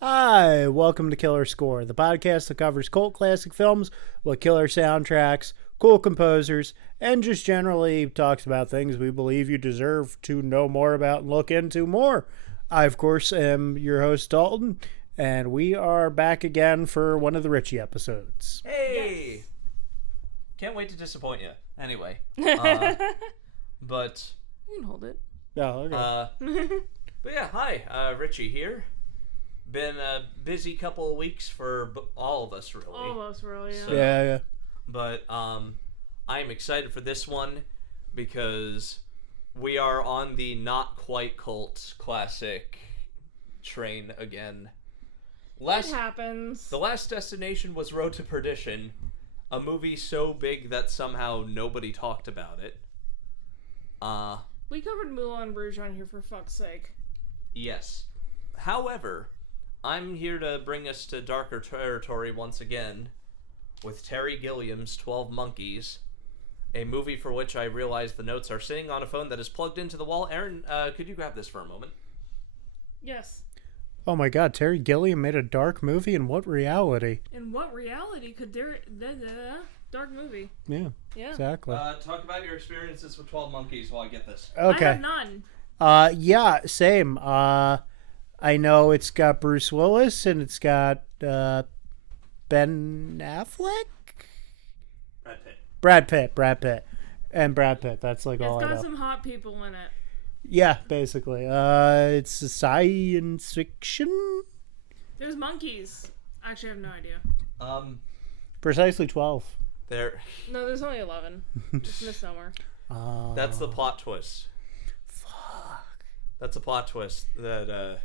Hi, welcome to Killer Score, the podcast that covers cult classic films with killer soundtracks, cool composers, and just generally talks about things we believe you deserve to know more about and look into more. I, of course, am your host, Daulton, and we are back again for one of the Richie episodes. Hey! Yes. Can't wait to disappoint you. Anyway. But... You can hold it. Oh, okay. But yeah, hi. Richie here. Been a busy couple of weeks for all of us, really. All of us, really, yeah. So, yeah. But I'm excited for this one because we are on the not quite cult classic train again. It happens. The last destination was Road to Perdition, a movie so big that somehow nobody talked about it. We covered Moulin Rouge on here, for fuck's sake. Yes. However, I'm here to bring us to darker territory once again with Terry Gilliam's 12 Monkeys, a movie for which I realize the notes are sitting on a phone that is plugged into the wall. Erin, could you grab this for a moment? Yes. Oh my god, Terry Gilliam made a dark movie? In what reality? In what reality could dark movie? Yeah, exactly. Talk about your experiences with 12 Monkeys while I get this. Okay. I have none. Yeah, same. I know it's got Bruce Willis and it's got Ben Affleck? Brad Pitt. And Brad Pitt. That's like all I know. It's got some hot people in it. Yeah, basically. It's a science fiction. There's monkeys. Actually, I have no idea. Precisely 12. No, there's only 11. It's misnomer. That's the plot twist. Fuck. That's a plot twist that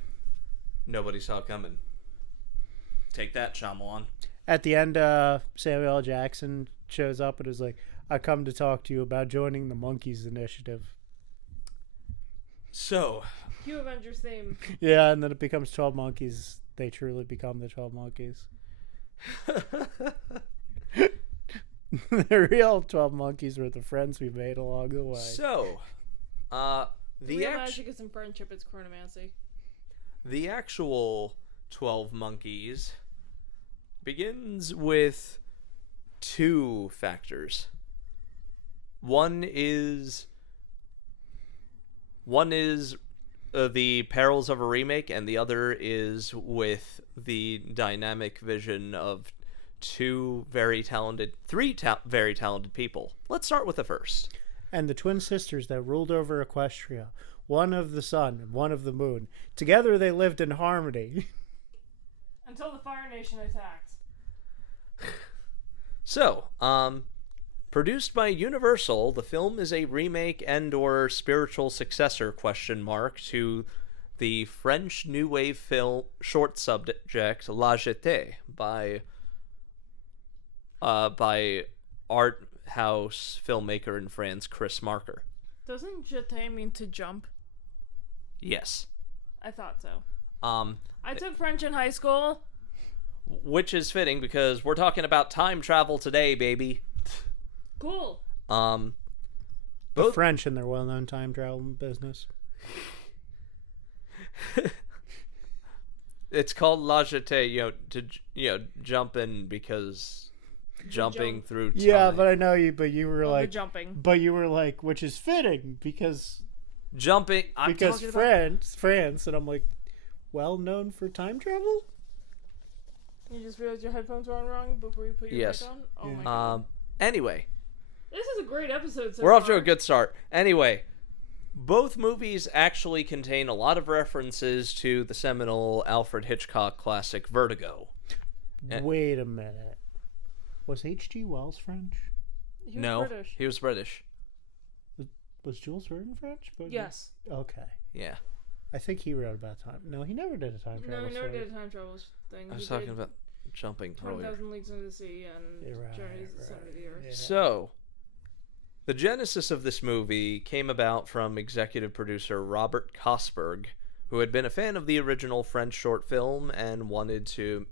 nobody saw coming. Take that, Shyamalan. At the end, Samuel L. Jackson shows up and is like, I come to talk to you about joining the Monkeys Initiative. So. Cue Avengers theme. Yeah, and then it becomes 12 Monkeys. They truly become the 12 Monkeys. The real 12 Monkeys were the friends we made along the way. So, the real magic isn't friendship, it's chronomancy. The actual 12 Monkeys begins with two factors. One is the perils of a remake, and the other is with the dynamic vision of three very talented people. Let's start with the first. And the twin sisters that ruled over Equestria, one of the sun and one of the moon. Together they lived in harmony. Until the Fire Nation attacked. So, produced by Universal, the film is a remake and/or spiritual successor to the French New Wave film short subject La Jetée by art house filmmaker in France Chris Marker. Doesn't jeter mean to jump? Yes. I thought so. I took French in high school. Which is fitting because we're talking about time travel today, baby. Cool. The French and their well-known time travel business. It's called La Jetée, jump in because jumping through time. Yeah, but I know you. But you were like jumping. But you were like, which is fitting because jumping. Because France, and I'm like, well known for time travel. You just realized your headphones were on wrong before you put your mic on? Oh my god. Anyway. This is a great episode so We're far. off to a good start. Anyway, both movies actually contain a lot of references to the seminal Alfred Hitchcock classic Vertigo. Wait a minute. Was H.G. Wells French? He was British. He was British. Was Jules Verne French? Yes. Okay. Yeah. I think he wrote about time. No, he never did a time travel. No, he never story. did a time travel thing. I was talking about jumping earlier. 20,000 Leagues Under the Sea and Journey to the Center of the Earth. Yeah. So, the genesis of this movie came about from executive producer Robert Kosberg, who had been a fan of the original French short film and wanted to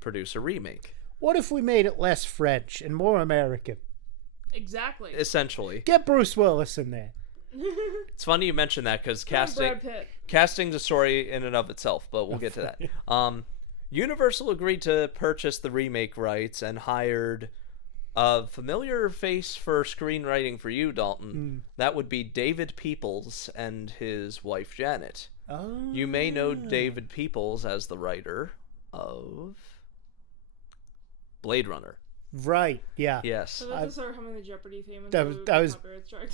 produce a remake. What if we made it less French and more American? Exactly. Essentially. Get Bruce Willis in there. It's funny you mentioned that because casting's a story in and of itself, but we'll get to that. Universal agreed to purchase the remake rights and hired a familiar face for screenwriting for you, Dalton. That would be David Peoples and his wife Janet. Oh. You may know David Peoples as the writer of Blade Runner. Right, yeah. Yes. So that's our Humming the Jeopardy theme. I was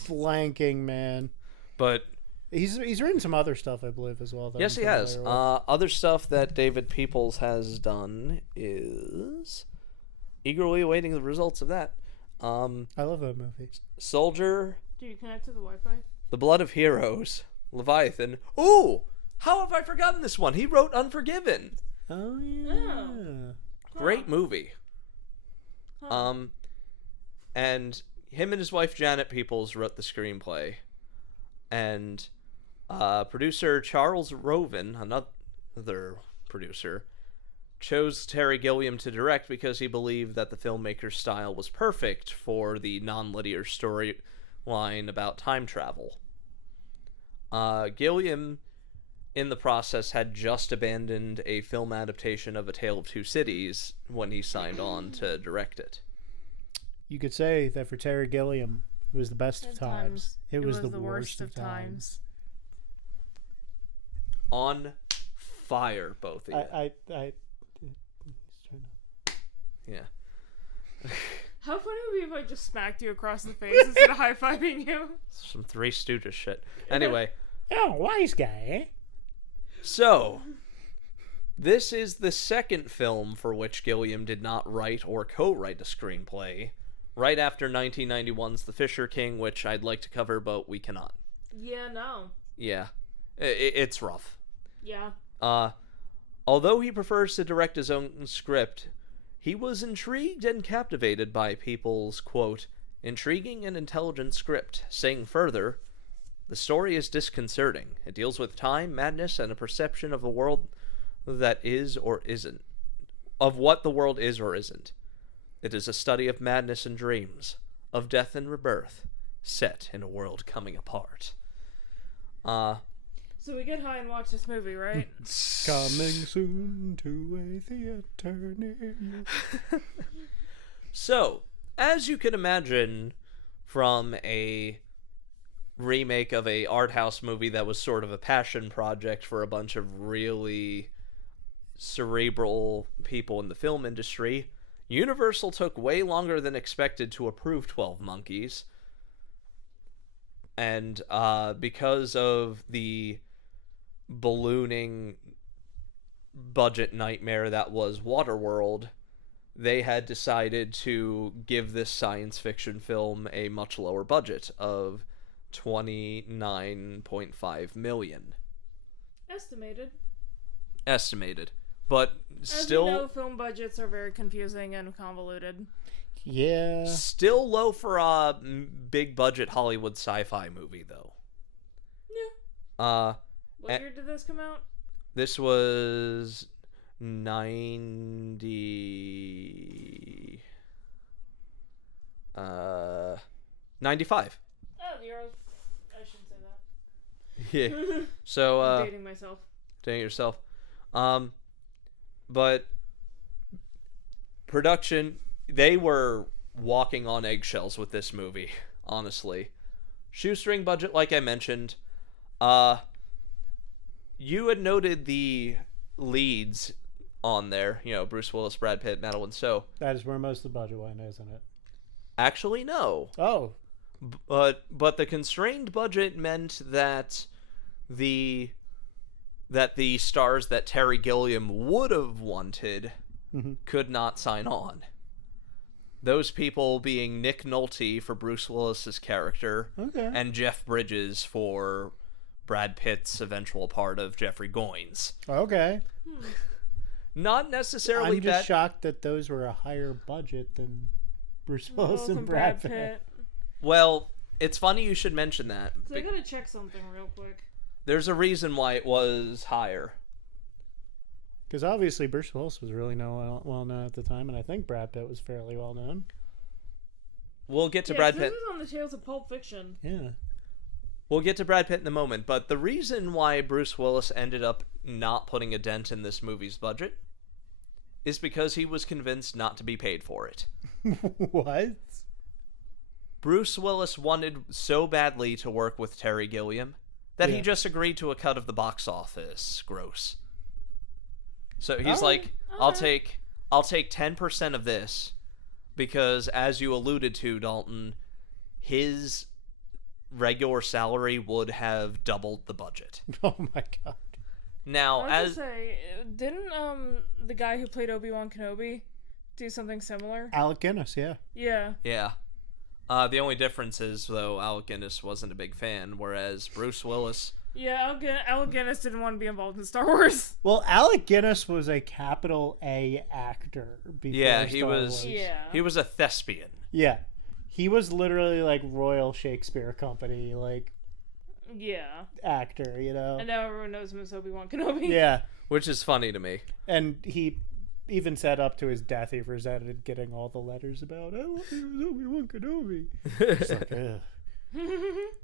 blanking, man. But he's written some other stuff, I believe, as well. Yes, he has. Other stuff that David Peoples has done is eagerly awaiting the results of that. I love that movie. Soldier. Do you connect to the Wi-Fi? The Blood of Heroes. Leviathan. Ooh! How have I forgotten this one? He wrote Unforgiven. Oh, yeah. Oh. Great movie. And him and his wife Janet Peoples wrote the screenplay, and producer Charles Roven, another producer, chose Terry Gilliam to direct because he believed that the filmmaker's style was perfect for the non-linear storyline about time travel. Gilliam, in the process, had just abandoned a film adaptation of A Tale of Two Cities when he signed on to direct it. You could say that for Terry Gilliam, it was the best of times. It was the worst of times. On fire, both of you. Yeah. How funny would it be if I just smacked you across the face instead of high-fiving you? Some Three Stooges shit. Anyway. Oh, wise guy, eh? So, this is the second film for which Gilliam did not write or co-write a screenplay, right after 1991's The Fisher King, which I'd like to cover, but we cannot. Yeah, no. Yeah. It's rough. Yeah. Although he prefers to direct his own script, he was intrigued and captivated by People's, quote, intriguing and intelligent script, saying further, the story is disconcerting. It deals with time, madness, and a perception of the world that is or isn't. Of what the world is or isn't. It is a study of madness and dreams, of death and rebirth, set in a world coming apart. So we get high and watch this movie, right? Coming soon to a theater near you. So, as you can imagine from a remake of a art house movie that was sort of a passion project for a bunch of really cerebral people in the film industry, Universal took way longer than expected to approve 12 Monkeys. And because of the ballooning budget nightmare that was Waterworld, they had decided to give this science fiction film a much lower budget of $29.5 million. Estimated. But still... As you know, film budgets are very confusing and convoluted. Yeah. Still low for a big-budget Hollywood sci-fi movie, though. Yeah. What year did this come out? This was 95. Oh, I shouldn't say that. Yeah. So, I'm dating myself. Dating yourself. But production, they were walking on eggshells with this movie, honestly. Shoestring budget, like I mentioned. You had noted the leads on there, you know, Bruce Willis, Brad Pitt, Madeline Stowe. That is where most of the budget went, isn't it? Actually, no. Oh. But the constrained budget meant that the stars that Terry Gilliam would have wanted could not sign on. Those people being Nick Nolte for Bruce Willis's character, and Jeff Bridges for Brad Pitt's eventual part of Jeffrey Goins. Okay. Not necessarily I'm just shocked that those were a higher budget than Bruce Willis and Brad Pitt. Well, it's funny you should mention that. So I gotta check something real quick. There's a reason why it was higher. Because obviously Bruce Willis was really well known at the time, and I think Brad Pitt was fairly well known. We'll get to Brad Pitt. This is on the Tales of Pulp Fiction. Yeah. We'll get to Brad Pitt in a moment, but the reason why Bruce Willis ended up not putting a dent in this movie's budget is because he was convinced not to be paid for it. What? Bruce Willis wanted so badly to work with Terry Gilliam that he just agreed to a cut of the box office gross. So he's like, I'll take 10% of this because, as you alluded to, Daulton, his regular salary would have doubled the budget. Oh my god. Now, I was gonna say, didn't the guy who played Obi-Wan Kenobi do something similar? Alec Guinness, yeah. Yeah. Yeah. The only difference is, though, Alec Guinness wasn't a big fan, whereas Bruce Willis... Yeah, Alec Guinness didn't want to be involved in Star Wars. Well, Alec Guinness was a capital A actor before he Star was. Wars. Yeah. He was a thespian. Yeah. He was literally like Royal Shakespeare Company, like, Yeah. actor, you know? And now everyone knows him as Obi-Wan Kenobi. Yeah. Which is funny to me. And he even said up to his death he resented getting all the letters about, I love you, Obi-Wan Kenobi. It's like, ugh.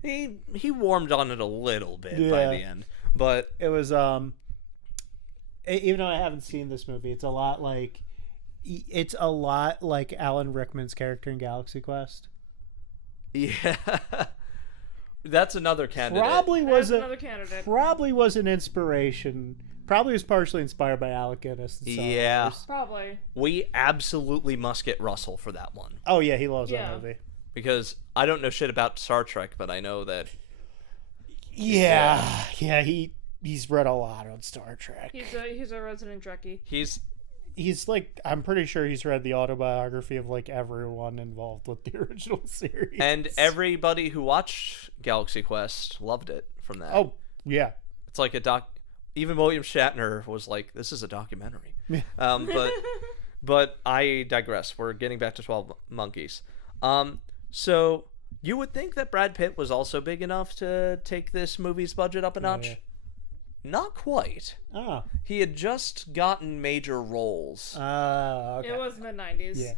He warmed on it a little bit by the end. But it was, even though I haven't seen this movie, it's a lot like Alan Rickman's character in Galaxy Quest. yeah. That's another candidate. Probably was an inspiration. Probably was partially inspired by Alec Guinness. Yeah. Probably. We absolutely must get Russell for that one. Oh yeah, he loves that movie. Because I don't know shit about Star Trek, but I know that... Yeah, he's read a lot on Star Trek. He's a resident Trekkie. He's like, I'm pretty sure he's read the autobiography of like everyone involved with the original series. And everybody who watched Galaxy Quest loved it from that. Oh, yeah. It's like a doc... Even William Shatner was like, this is a documentary. But I digress. We're getting back to 12 Monkeys. So you would think that Brad Pitt was also big enough to take this movie's budget up a notch? Yeah. Not quite. Oh. He had just gotten major roles. Okay. It was mid-90s. Yeah.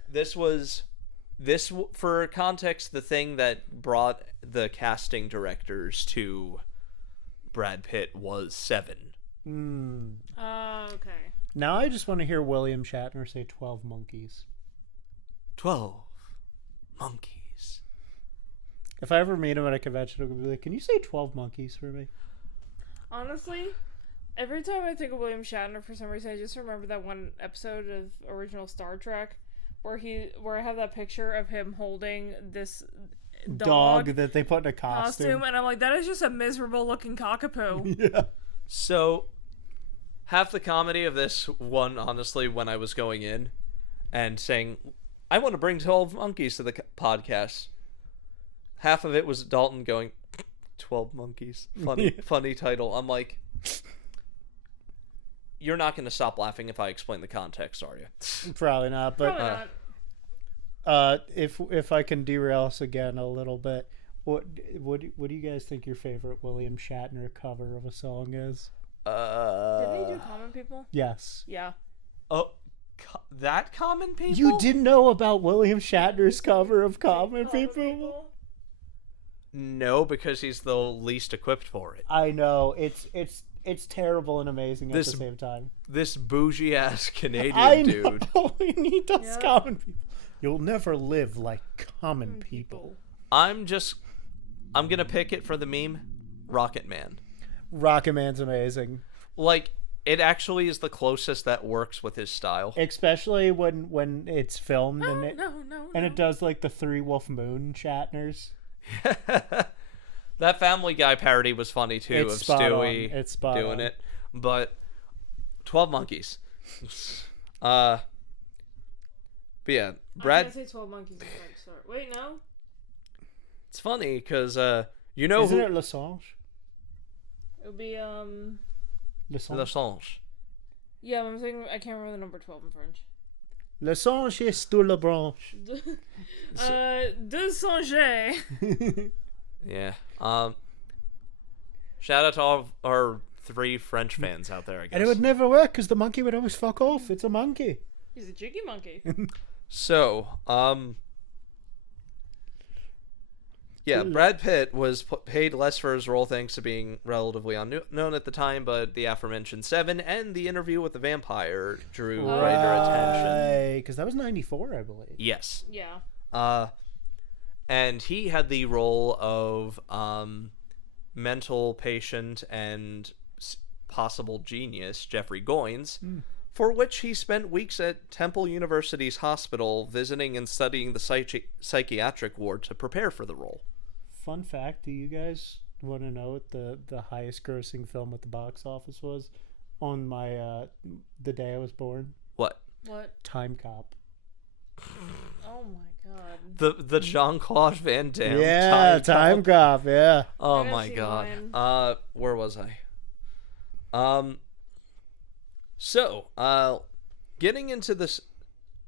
This, for context, the thing that brought the casting directors to Brad Pitt was Seven. Okay. Now I just want to hear William Shatner say 12 Monkeys. 12 Monkeys. If I ever meet him at a convention, I'm going to be like, can you say 12 Monkeys for me? Honestly, every time I think of William Shatner, for some reason, I just remember that one episode of original Star Trek where I have that picture of him holding this dog that they put in a costume. And I'm like, that is just a miserable looking cockapoo. Yeah. So, half the comedy of this one, honestly, when I was going in and saying, I want to bring 12 Monkeys to the podcast, half of it was Daulton going, 12 Monkeys. Funny title. I'm like, you're not going to stop laughing if I explain the context, are you? Probably not. But Probably not. If I can derail us again a little bit, what do you guys think your favorite William Shatner cover of a song is? Didn't he do Common People? Yes. Yeah. Oh, that Common People? You didn't know about William Shatner's cover of Common People? No, because he's the least equipped for it. I know. It's terrible and amazing at the same time. This bougie ass Canadian dude. And he does Common People. You'll never live like common people. I'm gonna pick it for the meme. Rocket Man. Rocket Man's amazing. Like, it actually is the closest that works with his style. Especially when it's filmed and it does like the Three Wolf Moon Shatners. That Family Guy parody was funny too, It's of spot Stewie on. It's spot doing on. it. But 12 Monkeys. But yeah, Brad. I can't say 12 Monkeys in French. Sorry. Wait, no. It's funny because Isn't it Lessange? It would be Lessange. Yeah, I'm thinking. I can't remember the number 12 in French. Lessange est sur la branche. De Sanger. Yeah. Shout out to all our 3 French fans out there, I guess. And it would never work because the monkey would always fuck off. It's a monkey. He's a jiggy monkey. So, Yeah, Brad Pitt was paid less for his role thanks to being relatively unknown at the time, but the aforementioned Seven and The Interview with the Vampire drew greater attention. Because that was 94, I believe. Yes. Yeah. And he had the role of mental patient and possible genius Jeffrey Goins, for which he spent weeks at Temple University's hospital visiting and studying the psychiatric ward to prepare for the role. Fun fact, do you guys want to know what the highest grossing film at the box office was on my the day I was born? What? Time Cop. Oh my god. The Jean-Claude Van Damme. Yeah, Time Cop. Yeah. Oh my god. Where was I? So, getting into this.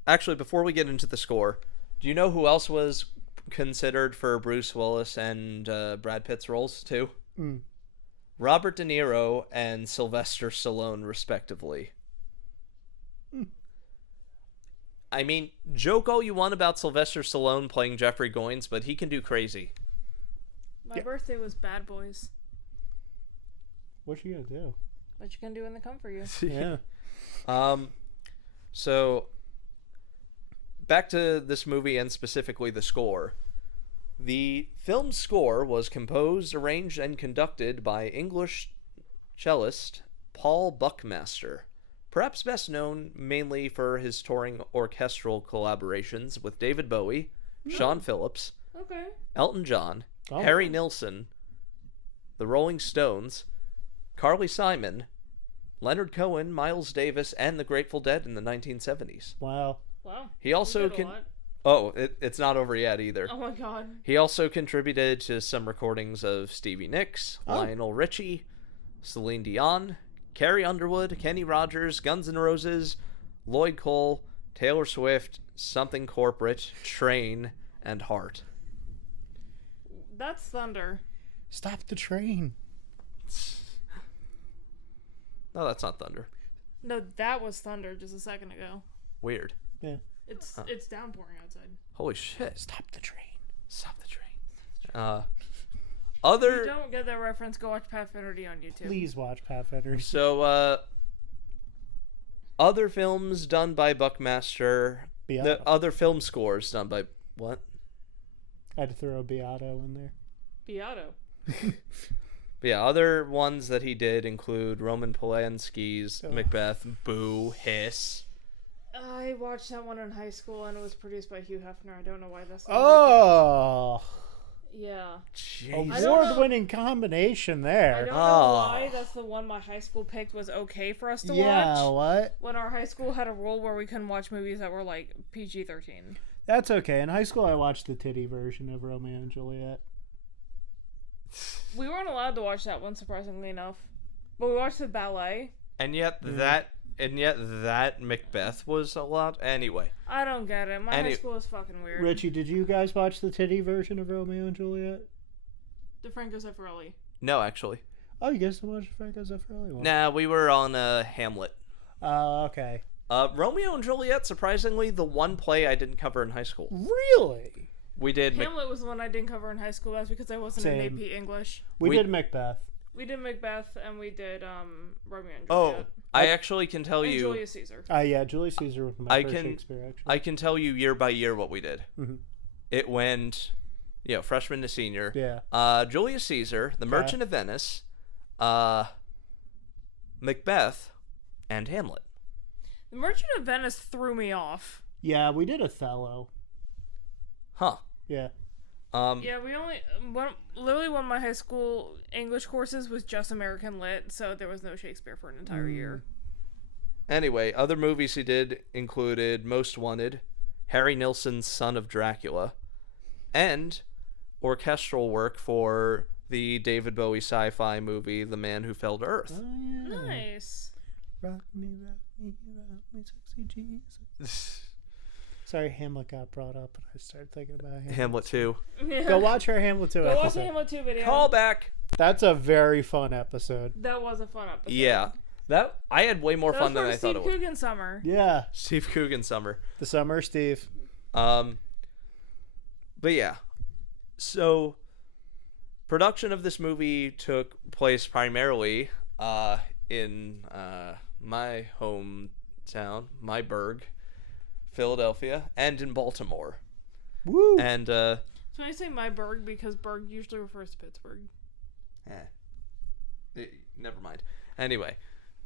Actually, before we get into the score, do you know who else was considered for Bruce Willis and Brad Pitt's roles too? Robert De Niro and Sylvester Stallone, respectively. I mean, joke all you want about Sylvester Stallone playing Jeffrey Goins, but he can do crazy. My birthday was Bad Boys. What you gonna do? What you gonna do when they come for you? Yeah. So back to this movie and specifically the score. The film's score was composed, arranged, and conducted by English cellist Paul Buckmaster, perhaps best known mainly for his touring orchestral collaborations with David Bowie, Sean Phillips, Elton John, Harry Nilsson, the Rolling Stones, Carly Simon, Leonard Cohen, Miles Davis, and the Grateful Dead in the 1970s. Wow. He also it's not over yet either. Oh my god. He also contributed to some recordings of Stevie Nicks, Lionel Richie, Celine Dion, Carrie Underwood, Kenny Rogers, Guns N' Roses, Lloyd Cole, Taylor Swift, Something Corporate, Train, and Heart. That's thunder. Stop the train. No, that's not thunder. No, that was thunder just a second ago. Weird. Yeah. It's downpouring outside. Holy shit. Stop the train. Stop the train. If you don't get that reference, go watch Pat Finnerty on YouTube. Please watch Pat Finnerty. So, other films done by Buckmaster. The other film scores done by... What? I had to throw a Beato in there. Beato. But yeah, other ones that he did include Roman Polanski's Macbeth, Boo, Hiss. I watched that one in high school, and it was produced by Hugh Hefner. I don't know why that's. Yeah. Jeez. Award-winning combination there. I don't know why that's the one my high school picked was okay for us to watch. Yeah, what? When our high school had a rule where we couldn't watch movies that were like PG-13. That's okay. In high school, I watched the titty version of Romeo and Juliet. We weren't allowed to watch that one, surprisingly enough. But we watched the ballet. And yet that Macbeth was allowed. Anyway. I don't get it. My high school is fucking weird. Richie, did you guys watch the titty version of Romeo and Juliet? The Franco Zeffirelli. No, actually. Oh, you guys watched Franco Zeffirelli one? Nah, we were on Hamlet. Oh, okay. Romeo and Juliet, surprisingly, the one play I didn't cover in high school. Really? We did. Hamlet was the one I didn't cover in high school. That's because I wasn't in AP English. We did Macbeth. We did Macbeth, and we did Romeo and Juliet. Oh, I actually can tell you. Julius Caesar. Yeah, Julius Caesar was my first Shakespeare, actually. I can tell you year by year what we did. Mm-hmm. It went, freshman to senior. Yeah. Julius Caesar, The Merchant of Venice, Macbeth, and Hamlet. The Merchant of Venice threw me off. Yeah, we did Othello. Huh. Yeah. Yeah, we only literally one of my high school English courses was just American Lit, so there was no Shakespeare for an entire year. Anyway, other movies he did included Most Wanted, Harry Nilsson's Son of Dracula, and orchestral work for the David Bowie sci-fi movie The Man Who Fell to Earth. Oh, yeah. Nice. Rock me, sexy Jesus. Sorry, Hamlet got brought up, and I started thinking about Hamlet 2. Yeah. Go watch our Hamlet 2 Go episode. watch the Hamlet 2 video. Call back. That's a very fun episode. That was a fun episode. Yeah. I had way more fun than I thought it would. Steve Coogan summer. Yeah. Steve Coogan summer. The summer, Steve. But yeah. So Production of this movie took place primarily in my hometown, my burg, Philadelphia, and in Baltimore. Woo! And So I say my burg because burg usually refers to Pittsburgh. never mind. Anyway,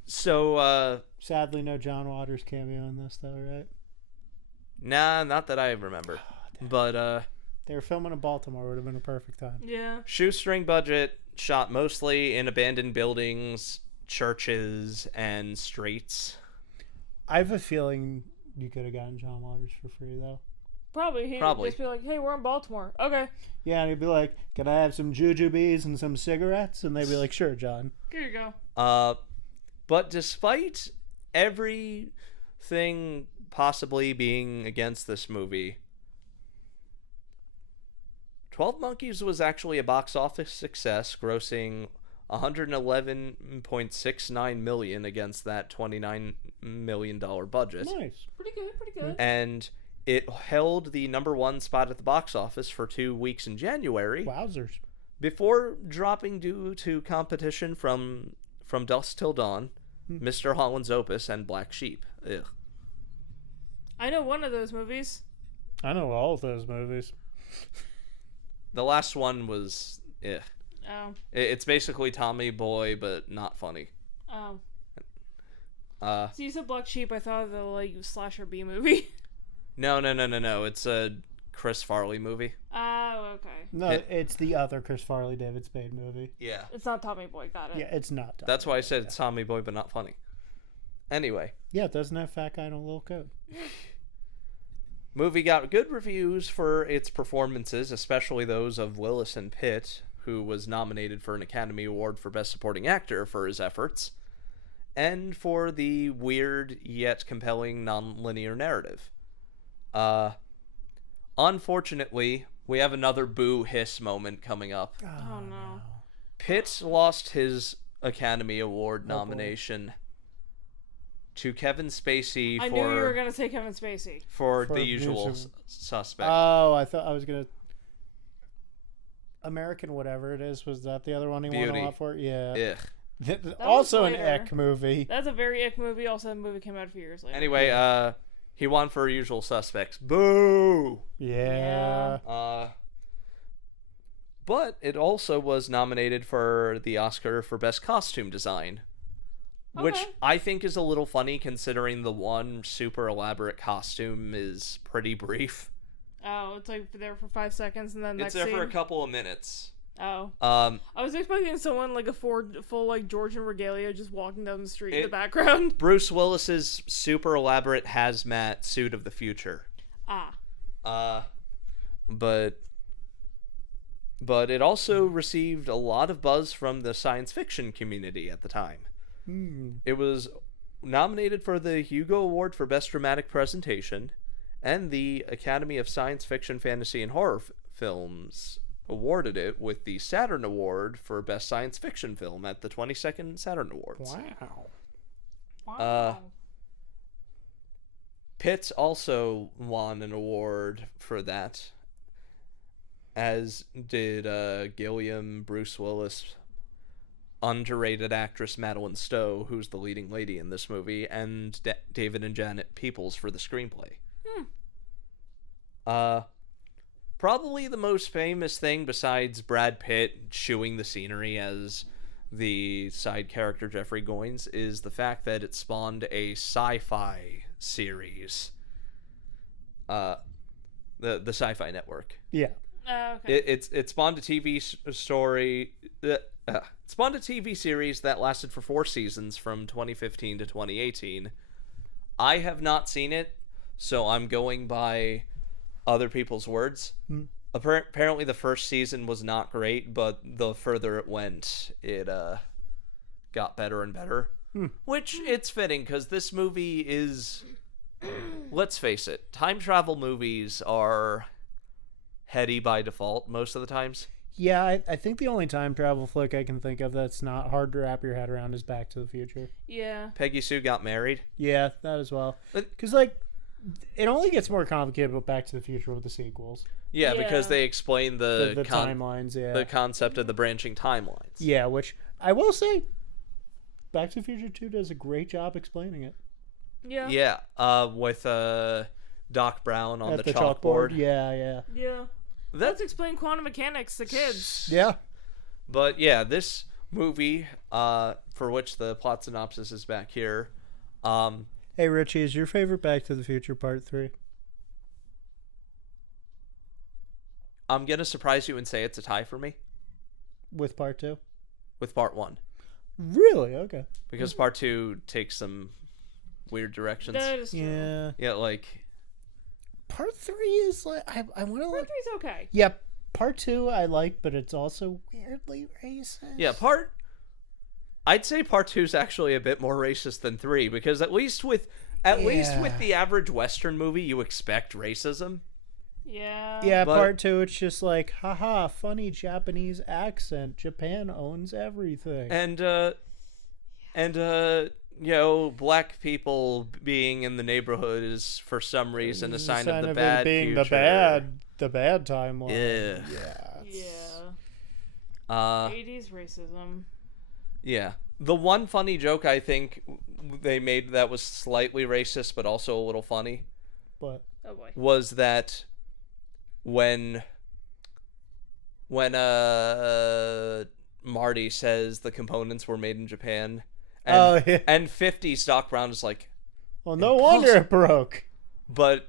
so sadly, no John Waters cameo in this, though, right? nah, not that I remember. But They were filming in Baltimore. Would have been a perfect time. Yeah. shoestring budget, shot mostly in abandoned buildings, churches, and streets. I have a feeling you could have gotten John Waters for free, though. Probably. He'd just be like, hey, we're in Baltimore. Okay. Yeah, and he'd be like, can I have some jujubes and some cigarettes? And they'd be like, sure, John. Here you go. But despite everything possibly being against this movie, 12 Monkeys was actually a box office success, grossing $111.69 million against that $29 million budget. Nice. Pretty good. And it held the #1 spot at the box office for 2 weeks in January. Wowzers. Before dropping due to competition from Dusk Till Dawn, Mr. Holland's Opus, and Black Sheep. Ugh. I know one of those movies. I know all of those movies. The last one was Oh. It's basically Tommy Boy, but not funny. Oh. So you said Black Sheep, I thought of the, like, slasher B movie. No. It's a Chris Farley movie. Oh, okay. No, it's the other Chris Farley, David Spade movie. Yeah. It's not Tommy Boy, got it. Yeah, it's not. That's why I said it's Tommy Boy, but not funny. Anyway. Yeah, it doesn't have fat guy in a little coat. Movie got good reviews for its performances, especially those of Willis and Pitt, who was nominated for an Academy Award for Best Supporting Actor for his efforts, and for the weird yet compelling non-linear narrative. Unfortunately, we have another boo hiss moment coming up. Oh, no. Pitt lost his Academy Award nomination to Kevin Spacey I knew you were going to say Kevin Spacey. for The Usual Suspect. Oh, I thought I was going to... American whatever it is, was that the other one he won a lot for? Yeah. Ugh. Also an later. Eck movie. That's a very ick movie. Also, the movie came out a few years later. Anyway, he won for Usual Suspects. Boo! Yeah. But it also was nominated for the Oscar for Best Costume Design. Which Okay. I think is a little funny considering the one super elaborate costume is pretty brief. Oh, it's like there for 5 seconds and then It's next there scene. for a couple of minutes. Oh. Um, I was expecting someone like a full like Georgian regalia just walking down the street in the background. Bruce Willis's super elaborate hazmat suit of the future. But it also received a lot of buzz from the science fiction community at the time. It was nominated for the Hugo Award for Best Dramatic Presentation, and the Academy of Science Fiction, Fantasy, and Horror Films awarded it with the Saturn Award for Best Science Fiction Film at the 22nd Saturn Awards. Wow. Pitt also won an award for that, as did Gilliam, Bruce Willis, underrated actress Madeline Stowe, who's the leading lady in this movie, and David and Janet Peoples for the screenplay. Probably the most famous thing besides Brad Pitt chewing the scenery as the side character Jeffrey Goins is the fact that it spawned a Sci-fi series. The Sci-fi Network. Yeah. Okay. It spawned a TV story. It spawned a TV series that lasted for 4 seasons from 2015 to 2018. I have not seen it, so I'm going by other people's words. Apparently the first season was not great, but the further it went, it got better and better. Which, it's fitting, because this movie is... Let's face it, time travel movies are heady by default most of the times. Yeah, I think the only time travel flick I can think of that's not hard to wrap your head around is Back to the Future. Yeah. Peggy Sue Got Married. Yeah, that as well. But- Because, like, it only gets more complicated with Back to the Future with the sequels. Yeah, because Yeah. they explain the timelines, yeah. the concept of the branching timelines. Yeah, which I will say, Back to the Future 2 does a great job explaining it. Yeah. Yeah, with Doc Brown on At the chalkboard. Yeah. Yeah. Let's explain quantum mechanics to kids. Yeah. But yeah, this movie, for which the plot synopsis is back here. Hey, Richie, is your favorite Back to the Future Part 3? I'm gonna surprise you and say it's a tie for me With Part 2? with Part 1. Really? Okay. Because Part 2 takes some weird directions. That is true. Yeah. Yeah, like... Part 3 is like... I want to Part look... 3's okay. Yeah, Part 2 I like, but it's also weirdly racist. Yeah, I'd say Part 2 is actually a bit more racist than 3, because at least with the average Western movie, you expect racism. Yeah. Yeah, But- Part 2, it's just like, haha, funny Japanese accent. Japan owns everything. And you know, black people being in the neighborhood is for some reason a sign of the it bad being future. the bad timeline. Yeah. Yeah. Yeah. 80s racism. Yeah. The one funny joke I think they made that was slightly racist but also a little funny But Oh boy. was that when Marty says the components were made in Japan and, yeah. and 50s Doc Brown is like, Well, no wonder it broke. but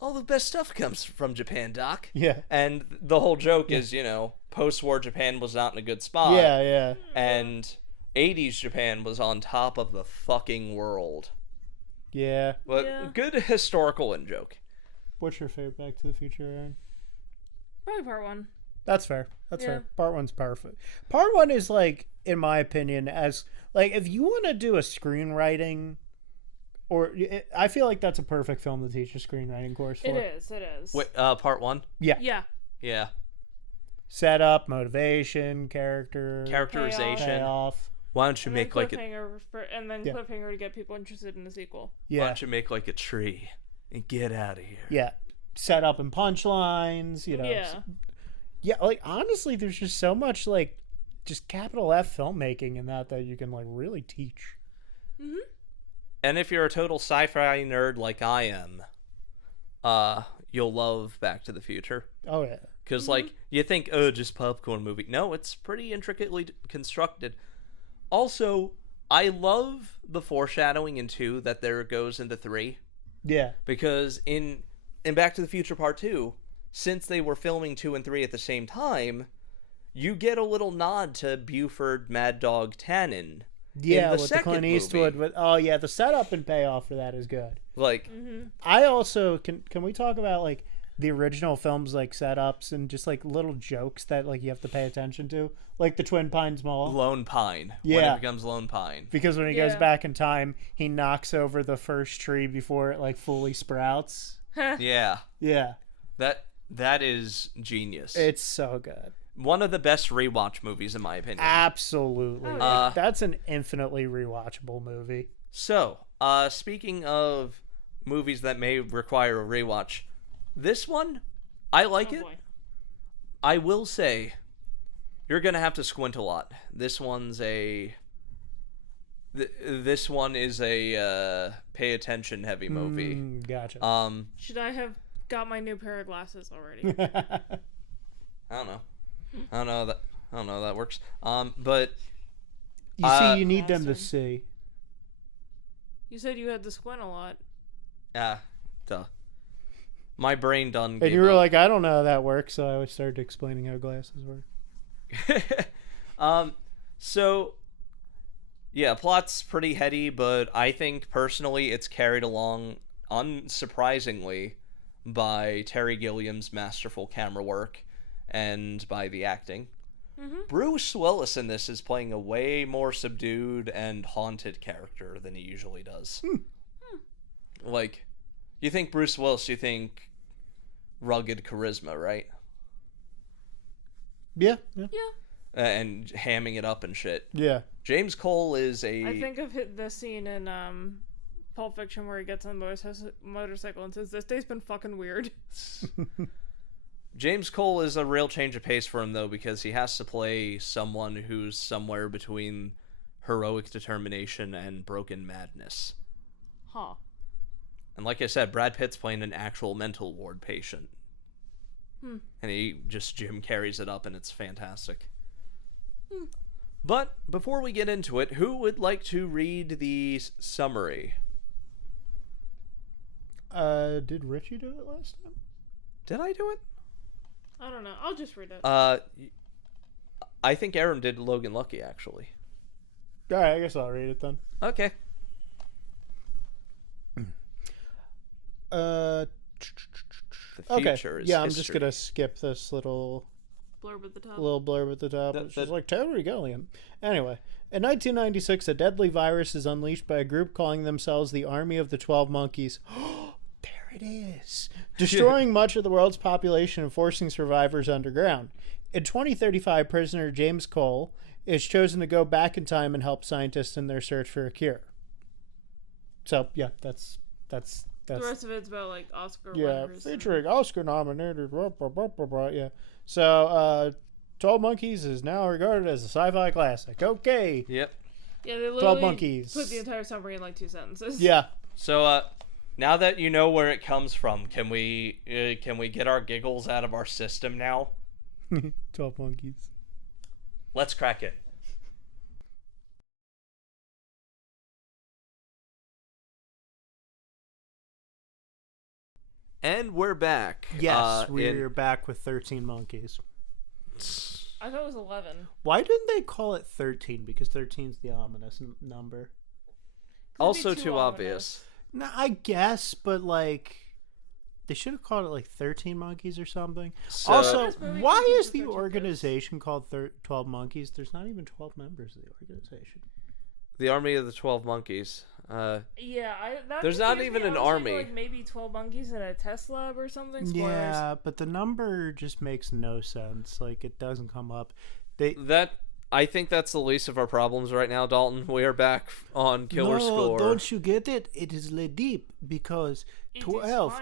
all the best stuff comes from Japan, Doc. Yeah. And the whole joke is, you know, post-war Japan was not in a good spot. Yeah. And 80s Japan was on top of the fucking world. Yeah. But Yeah. good historical in-joke. What's your favorite Back to the Future, Erin? Probably Part 1. That's fair. That's Yeah. fair. Part 1's perfect. Part 1 is like, in my opinion, as like if you want to do a screenwriting, I feel like that's a perfect film to teach a screenwriting course for. It is. Wait, Part 1? Yeah. Yeah. Yeah. Setup, motivation, character, Characterization. payoff. Why don't you And make then like a... cliffhanger to get people interested in the sequel. Why Yeah. don't you make like a tree and get out of here? Yeah. Setup and punchlines, you know. Yeah. Yeah, like honestly, there's just so much like just capital F filmmaking in that you can like really teach. Mm-hmm. And if you're a total sci-fi nerd like I am, you'll love Back to the Future. Oh yeah. Because, like, you think, oh, just popcorn movie. No, it's pretty intricately constructed. Also, I love the foreshadowing in 2 that there goes into 3. Yeah. Because in Back to the Future Part 2, since they were filming 2 and 3 at the same time, you get a little nod to Buford Mad Dog Tannen. Yeah, in the with the Clint second Eastwood. movie. With the setup and payoff for that is good. Like, I also can we talk about like the original films like setups and just like little jokes that like you have to pay attention to, like the Twin Pines Mall. Lone Pine. When Yeah. it becomes Lone Pine. Because when he goes Yeah. back in time, he knocks over the first tree before it like fully sprouts. Yeah. Yeah, That is genius. it's so good. One of the best rewatch movies, in my opinion. Absolutely. Oh, Like, that's an infinitely rewatchable movie. So, speaking of movies that may require a rewatch, this one, I like Oh it. boy. I will say, you're gonna have to squint a lot. This one's this one is a pay attention heavy movie. Gotcha. Should I have got my new pair of glasses already? I don't know. I don't know that works. But You see, you need them to Bastard. see. You said you had to squint a lot. duh. My brain done. And gave you were up. like, I don't know how that works, so I started explaining how glasses work. So yeah, plot's pretty heady, but I think personally it's carried along unsurprisingly by Terry Gilliam's masterful camera work and by the acting. Bruce Willis in this is playing a way more subdued and haunted character than he usually does. Like, you think Bruce Willis, you think rugged charisma, right? Yeah. And hamming it up and shit. Yeah. James Cole is I think of the scene in Pulp Fiction where he gets on the motorcycle and says, "This day's been fucking weird." James Cole is a real change of pace for him, though, because he has to play someone who's somewhere between heroic determination and broken madness. Huh. And like I said, Brad Pitt's playing an actual mental ward patient. And he just Jim carries it up, and it's fantastic. But before we get into it, who would like to read the summary? Did Richie do it last time? Did I do it? I don't know. I'll just read it. I think Erin did Logan Lucky, actually. Alright, I guess I'll read it then. Okay. The future is yeah, I'm history. just gonna skip this little Blurb at the top. blurb at the top. It's just like Terry Gilliam. Anyway, in 1996, a deadly virus is unleashed by a group calling themselves the Army of the 12 Monkeys. There it is. Destroying much of the world's population and forcing survivors underground. In 2035, prisoner James Cole is chosen to go back in time and help scientists in their search for a cure. So, yeah, that's the rest of it's about like Oscar winners. Featuring Oscar nominated. Yeah. So, 12 Monkeys is now regarded as a sci-fi classic. Okay. Yep. Yeah, they literally 12 Monkeys. put the entire summary in like 2 sentences. Yeah. So, now that you know where it comes from, can we get our giggles out of our system now? 12 Monkeys. Let's crack it. And we're back. Yes, we're back with 13 Monkeys. I thought it was 11. Why didn't they call it 13? Because 13 is the ominous number. Also too obvious. No, I guess, but like, they should have called it like 13 Monkeys or something. So, also, why is the organization called 12 Monkeys? There's not even 12 members of the organization. The Army of the 12 Monkeys. There's not even an army. Like maybe 12 monkeys in a test lab or something. Spoilers. Yeah, but the number just makes no sense. Like, it doesn't come up. I think that's the least of our problems right now, Dalton. We are back on Killer Score. Don't you get it? It is le deep because 12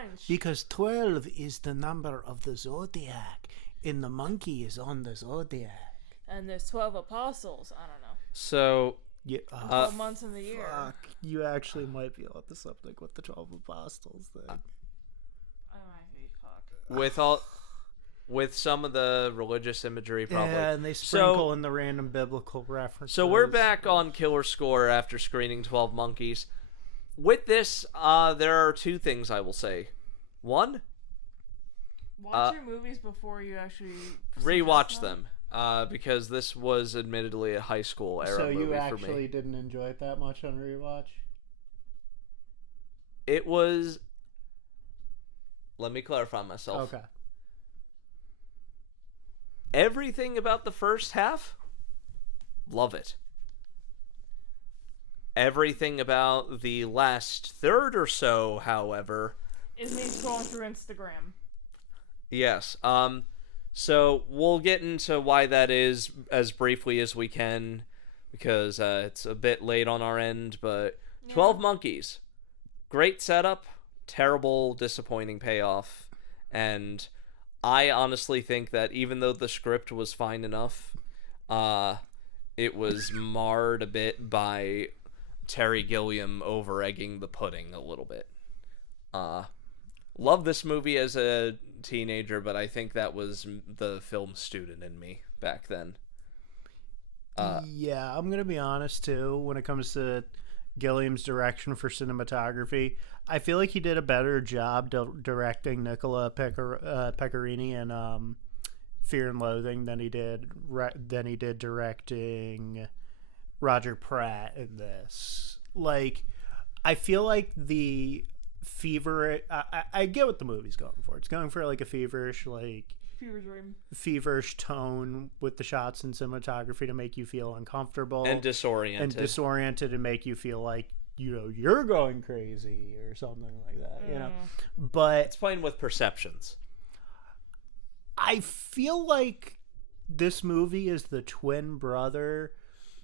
is the number of the zodiac, and the monkey is on the zodiac. And there's 12 apostles. I don't know. So. Yeah, 12 months in the year. Fuck. You actually might be onto something with the 12 apostles then. I might be. Fuck. With some of the religious imagery, probably. Yeah, and they sprinkle in the random biblical references. So we're back on Killer Score after screening 12 Monkeys. With this, there are 2 things I will say. One, watch your movies before you actually rewatch them. Because this was admittedly a high school era movie for me. So you actually didn't enjoy it that much on rewatch? It was... Let me clarify myself. Okay. Everything about the first half, love it. Everything about the last third or so, however... is me scrolling through Instagram. Yes. So we'll get into why that is as briefly as we can, because it's a bit late on our end, but 12 Monkeys. Great setup, terrible, disappointing payoff, and I honestly think that even though the script was fine enough, it was marred a bit by Terry Gilliam over-egging the pudding a little bit. Love this movie as a teenager, but I think that was the film student in me back then. Yeah, I'm gonna be honest too. When it comes to Gilliam's direction for cinematography, I feel like he did a better job directing Nicola Pecorini in Fear and Loathing than he did directing Roger Pratt in this. Like, I feel like the fever. I get what the movie's going for. It's going for like a feverish tone with the shots and cinematography to make you feel uncomfortable and disoriented and make you feel like, you know, you're going crazy or something like that, you know. But it's playing with perceptions. I feel like this movie is the twin brother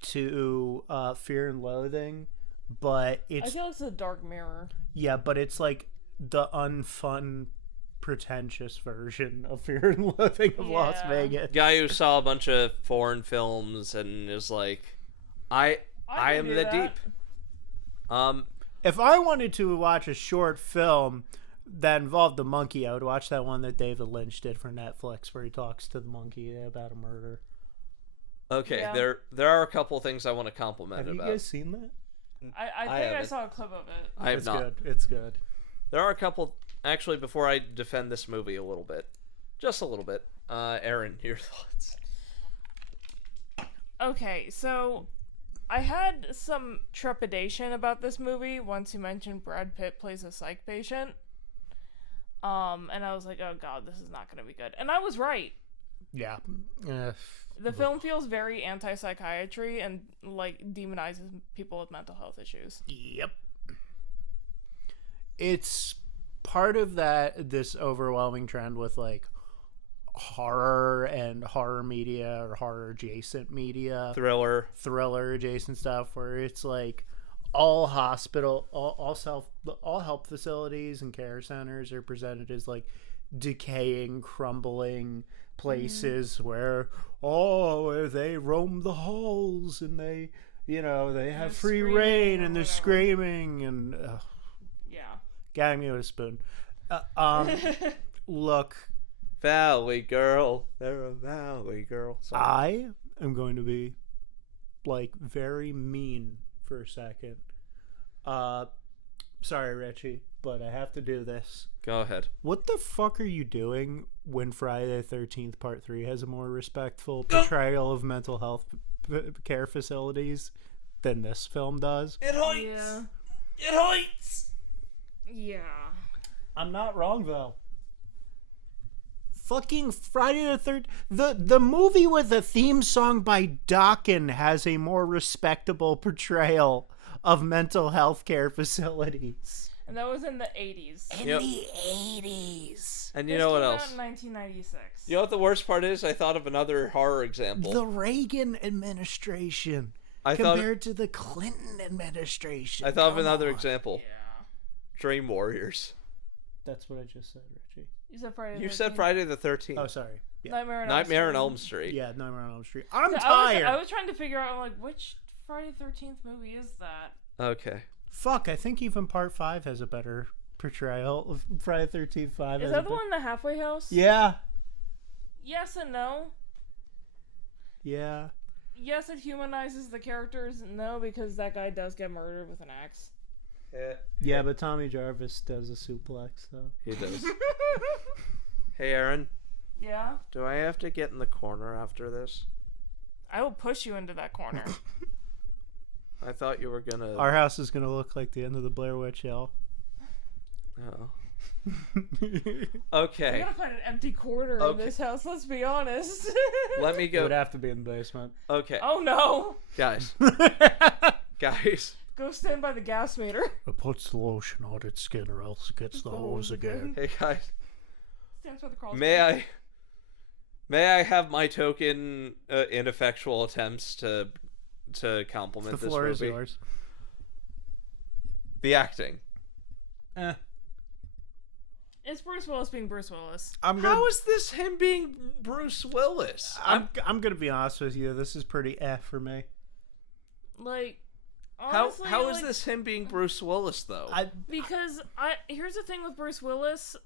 to Fear and Loathing, but I it's feel like it's a dark mirror. yeah, but it's like the unfun, pretentious version of Fear and Loathing of Las Yeah. Vegas. Guy who saw a bunch of foreign films and is like, I I am can do the that. deep. If I wanted to watch a short film that involved a monkey, I would watch that one that David Lynch did for Netflix, where he talks to the monkey about a murder. Okay, Yeah. there are a couple things I want to compliment Have you about. guys seen that? I I think I haven't. saw a clip of it. I have It's not. good. It's good. There are a couple. Actually, before I defend this movie a little bit, just a little bit, Erin, your thoughts? Okay, so I had some trepidation about this movie once you mentioned Brad Pitt plays a psych patient. And I was like, oh god, this is not going to be good. And I was right. Yeah. The film feels very anti-psychiatry and like demonizes people with mental health issues. Yep. It's part of this overwhelming trend with like horror and horror media or horror adjacent media, Thriller. thriller adjacent stuff, where it's like all help facilities and care centers are presented as like decaying, crumbling places where they roam the halls and they have free screaming reign or and they're whatever. screaming and Yeah. gag me with a spoon. Look, Valley Girl. They're a Valley Girl. Sorry. I am going to be like very mean for a second. Sorry, Richie, but I have to do this. Go ahead. What the fuck are you doing when Friday the 13th Part 3 has a more respectful portrayal of mental health care facilities than this film does? It hurts. Yeah. It hurts. Yeah. I'm not wrong, though. Fucking Friday the 13th. The movie with a theme song by Dokken has a more respectable portrayal of mental health care facilities. And that was in the 80s. Yep. The 80s. And you This know what came else? out in 1996. You know what the worst part is? I thought of another horror example. The Reagan administration I thought compared to the Clinton administration. of Come another on. example. Yeah. Dream Warriors. That's what I just said, Richie. You said Friday the You 13th? said Friday the 13th. Oh, sorry. Yeah. Nightmare on Elm Street. Yeah, Nightmare on Elm Street. I'm Yeah, tired. I was trying to figure out, like, which Friday the 13th movie is that? Okay. Fuck, I think even Part 5 has a better portrayal of Friday the 13th 5. Is that the one in the halfway house? Yeah. Yes and no. Yeah. Yes, it humanizes the characters. No, because that guy does get murdered with an axe. Yeah, but Tommy Jarvis does a suplex, though. He does. Hey, Erin. Yeah? Do I have to get in the corner after this? I will push you into that corner. I thought you were gonna. Our house is going to look like the end of the Blair Witch Hill. Oh. We Okay. gotta find an empty corner in Okay. this house, let's be honest. Let me It go. would have to be in the basement. Okay, Oh no! guys. Guys. Go stand by the gas meter. It puts the lotion on its skin or else it gets the hose again. Hey, guys. Stands by the crawl May I have my token ineffectual attempts to compliment The this floor movie? is yours. The acting. It's Bruce Willis being Bruce Willis. How is this him being Bruce Willis? I'm gonna be honest with you. This is pretty for me. Like, How honestly, is like, this him being Bruce Willis though? Because here's the thing with Bruce Willis.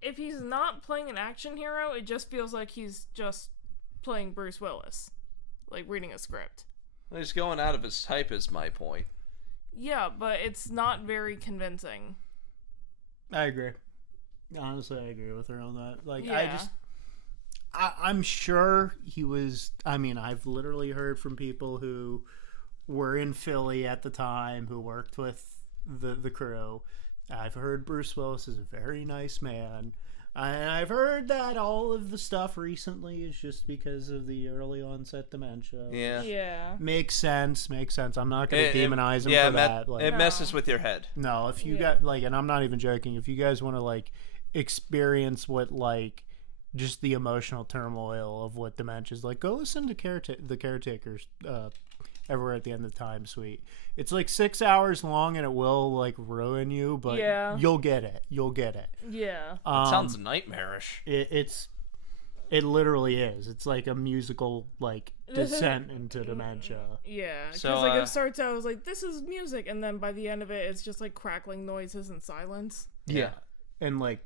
If he's not playing an action hero, it just feels like he's just playing Bruce Willis. Like reading a script. He's going out of his type is my point. Yeah, but it's not very convincing. I agree. Honestly, I agree with her on that. Like, Yeah. I'm sure he was. I mean, I've literally heard from people who were in Philly at the time who worked with the crew. I've heard Bruce Willis is a very nice man. And I've heard that all of the stuff recently is just because of the early onset dementia. Yeah. Yeah. Makes sense. I'm not going to demonize him for that. Like, it messes with your head. no, if you Yeah. got like, and I'm not even joking, if you guys want to like experience what like just the emotional turmoil of what dementia is like, go listen to the Caretakers Everywhere at the End of Time suite. It's like 6 hours long and it will like ruin you, but you'll get it. You'll get it. Yeah. It sounds nightmarish. It literally is. It's like a musical like descent into dementia. Yeah. Because So, like it starts out as like this is music, and then by the end of it, it's just like crackling noises and silence. Yeah. And like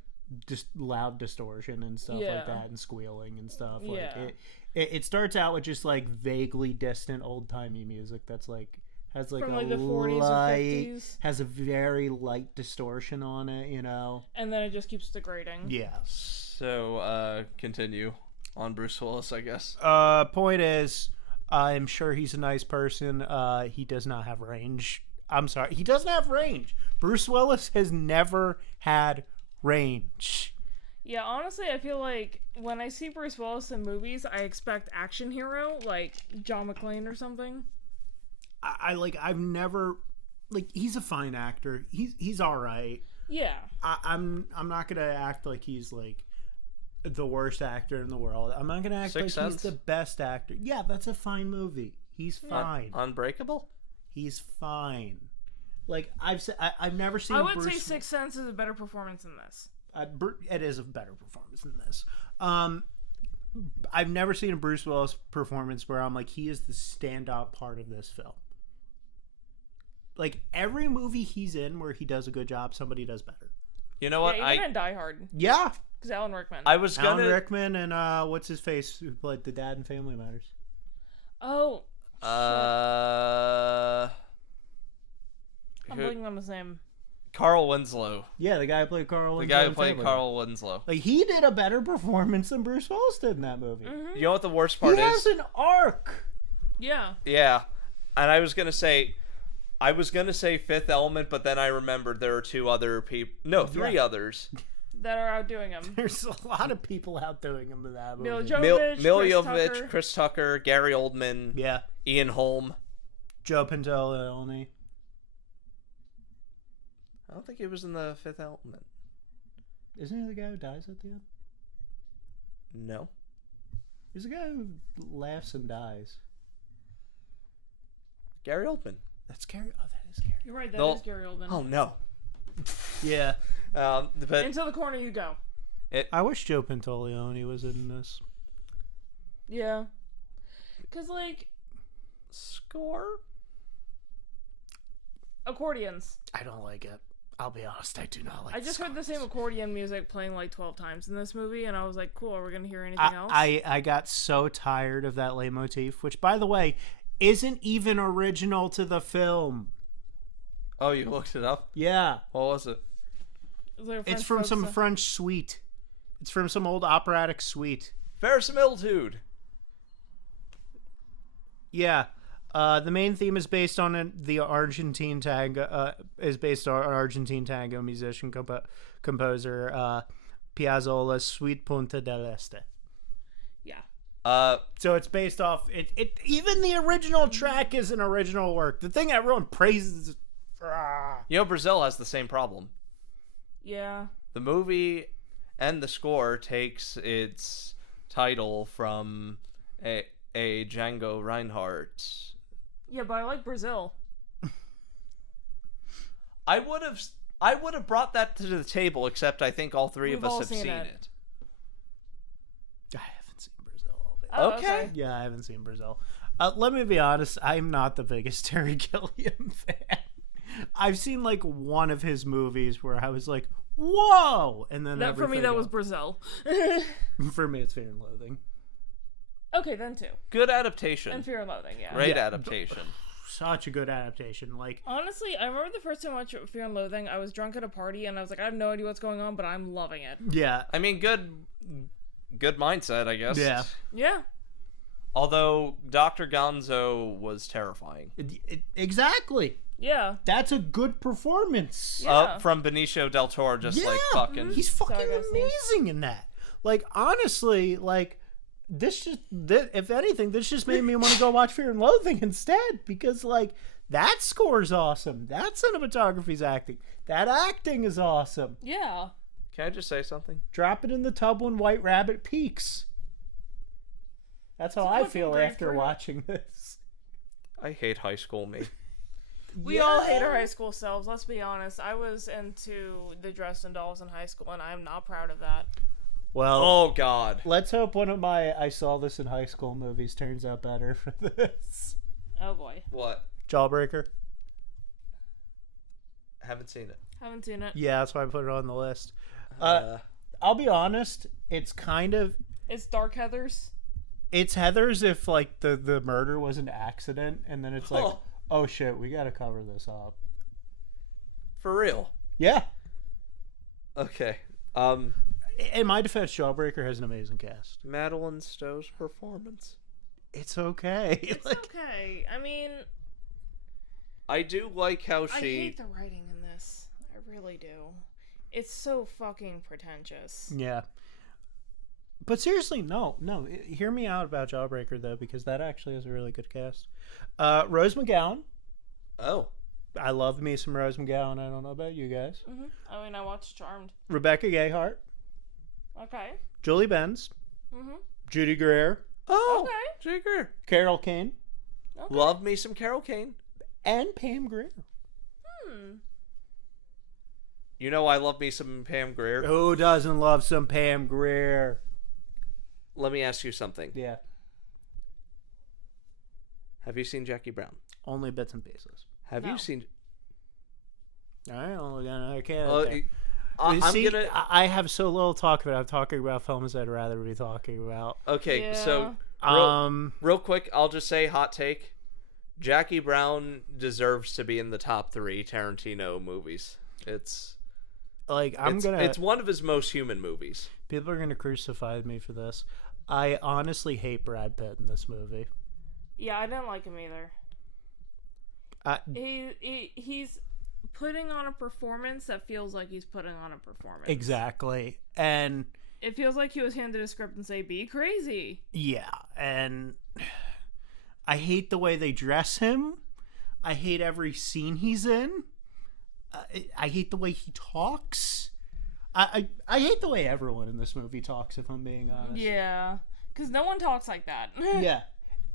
just loud distortion and stuff Yeah. like that, and squealing and stuff. Like Yeah. it starts out with just like vaguely distant old timey music that's like has like From a like the 40s or light, 50s. has a very light distortion on it, you know. And then it just keeps degrading. Yeah. So, continue on Bruce Willis, I guess. Point is, I'm sure he's a nice person. He does not have range. I'm sorry, he doesn't have range. Bruce Willis has never had range. Yeah, honestly, I feel like when I see Bruce Willis in movies, I expect action hero, like John McClane or something. I've never, like, he's a fine actor. He's all right. Yeah. I'm not gonna act like he's like the worst actor in the world. I'm not gonna act Sixth like Sense? he's the best actor. Yeah, that's a fine movie. He's fine. Unbreakable? He's fine. Like I've never seen. I would Bruce say Sixth Sense is a better performance than this. It is a better performance than this. I've never seen a Bruce Willis performance where I'm like, he is the stand-up part of this film. Like, every movie he's in where he does a good job, somebody does better. You know what? Yeah, even in Die Hard. Yeah. Because Alan Rickman. I was Alan gonna. Rickman and what's his face who played the dad in Family Matters. Oh. I'm blanking on his name. Carl Winslow. Yeah, the guy who played Carl. The Winslow guy who in played Family Carl Winslow. Like, he did a better performance than Bruce Willis did in that movie. Mm-hmm. You know what the worst part He is? has an arc. Yeah. Yeah, and I was gonna say Fifth Element, but then I remembered there are two other people. No, three others. That are outdoing him. There's a lot of people outdoing him in that movie. Mila Jovovich, Mil Chris Jovovich, Tucker. Chris Tucker, Gary Oldman, Yeah. Ian Holm. Joe Pantoliano. I don't think he was in the Fifth Element. Isn't he the guy who dies at the end? No. He's the guy who laughs and dies. Gary Oldman. That's Gary. Oh, that is Gary. You're right, that is Gary Oldman. Oh no. Yeah. But Into the corner you go. I wish Joe Pantoliano was in this. Yeah. Because, like, score. accordions. I don't like it. I'll be honest, I do not like I just heard the same accordion music playing like 12 times in this movie, and I was like, cool, are we going to hear anything else? I got so tired of that leitmotif, which, by the way, isn't even original to the film. Oh, you looked it up? Yeah. What was it? It's from some French suite. It's from some old operatic suite. Verisimilitude. Yeah. The main theme is based on the Argentine tango. Is based on Argentine tango musician composer Piazzolla's Suite Punta del Este. Yeah. So it's based off it. Even the original track is an original work. The thing everyone praises. You know, Brazil has the same problem. Yeah. The movie and the score takes its title from a Django Reinhardt. Yeah, but I like Brazil. I would have brought that to the table, except I think all three of us have seen it. I haven't seen Brazil. Oh, Okay. Yeah, I haven't seen Brazil. Let me be honest. I'm not the biggest Terry Gilliam fan. I've seen like one of his movies where I was like, "Whoa!" And then For me, that else. was Brazil. For me, it's Fear and Loathing. Okay, then two. Good adaptation. And Fear and Loathing, yeah. Great adaptation. Such a good adaptation. Like, Honestly, I remember the first time I watched Fear and Loathing, I was drunk at a party, and I was like, I have no idea what's going on, but I'm loving it. yeah, I mean, good mindset, I guess. yeah. Yeah. Although Dr. Gonzo was terrifying. Exactly. Yeah. That's a good performance. Yeah. From Benicio del Toro, just like fucking. He's fucking Sorry, guys, amazing in that. Like, honestly, like, if anything, this just made me want to go watch Fear and Loathing instead, because, like, that score's awesome. That cinematography's acting. That acting is awesome. Yeah. Can I just say something? Drop it in the tub when White Rabbit peaks. That's how I fucking feel after grapefruit. watching this. I hate high school me. We all hate our high school selves, let's be honest. I was into the Dresden Dolls in high school, and I'm not proud of that. Well, Oh, God. let's hope one of my I saw this in high school movies turns out better for this. Oh, boy. What? Jawbreaker? Haven't seen it. Haven't seen it. Yeah, that's why I put it on the list. I'll be honest, it's kind of... It's Dark Heathers. It's Heather's if, like, the murder was an accident, and then it's like, oh shit, we gotta cover this up. For real? Yeah. Okay. In my defense, Jawbreaker has an amazing cast. Madeline Stowe's performance. It's okay. It's okay. I mean... I do like how she... I hate the writing in this. I really do. It's so fucking pretentious. Yeah. But seriously, no. Hear me out about Jawbreaker, though, because that actually is a really good cast. Rose McGowan. Oh. I love me some Rose McGowan. I don't know about you guys. Mm-hmm. I mean, I watched Charmed. Rebecca Gayheart. Okay. Julie Benz. Mm-hmm. Judy Greer. Oh. Okay. Jigger. Carol Kane. Okay. Love me some Carol Kane. And Pam Grier. You know I love me some Pam Grier. Who doesn't love some Pam Grier? Let me ask you something. Yeah. Have you seen Jackie Brown? Only bits and pieces. Have No. you seen... All right, only got another can. I have so little to talk about. I'm talking about films I'd rather be talking about. Okay, Yeah. so real quick, I'll just say hot take. Jackie Brown deserves to be in the top 3 Tarantino movies. It's one of his most human movies. People are gonna crucify me for this. I honestly hate Brad Pitt in this movie. Yeah, I didn't like him either. He's putting on a performance that feels like he's putting on a performance. Exactly. And it feels like he was handed a script and say, be crazy. Yeah, and I hate the way they dress him. I hate every scene he's in. I hate the way he talks. I hate the way everyone in this movie talks, if I'm being honest. Yeah, because no one talks like that. Yeah.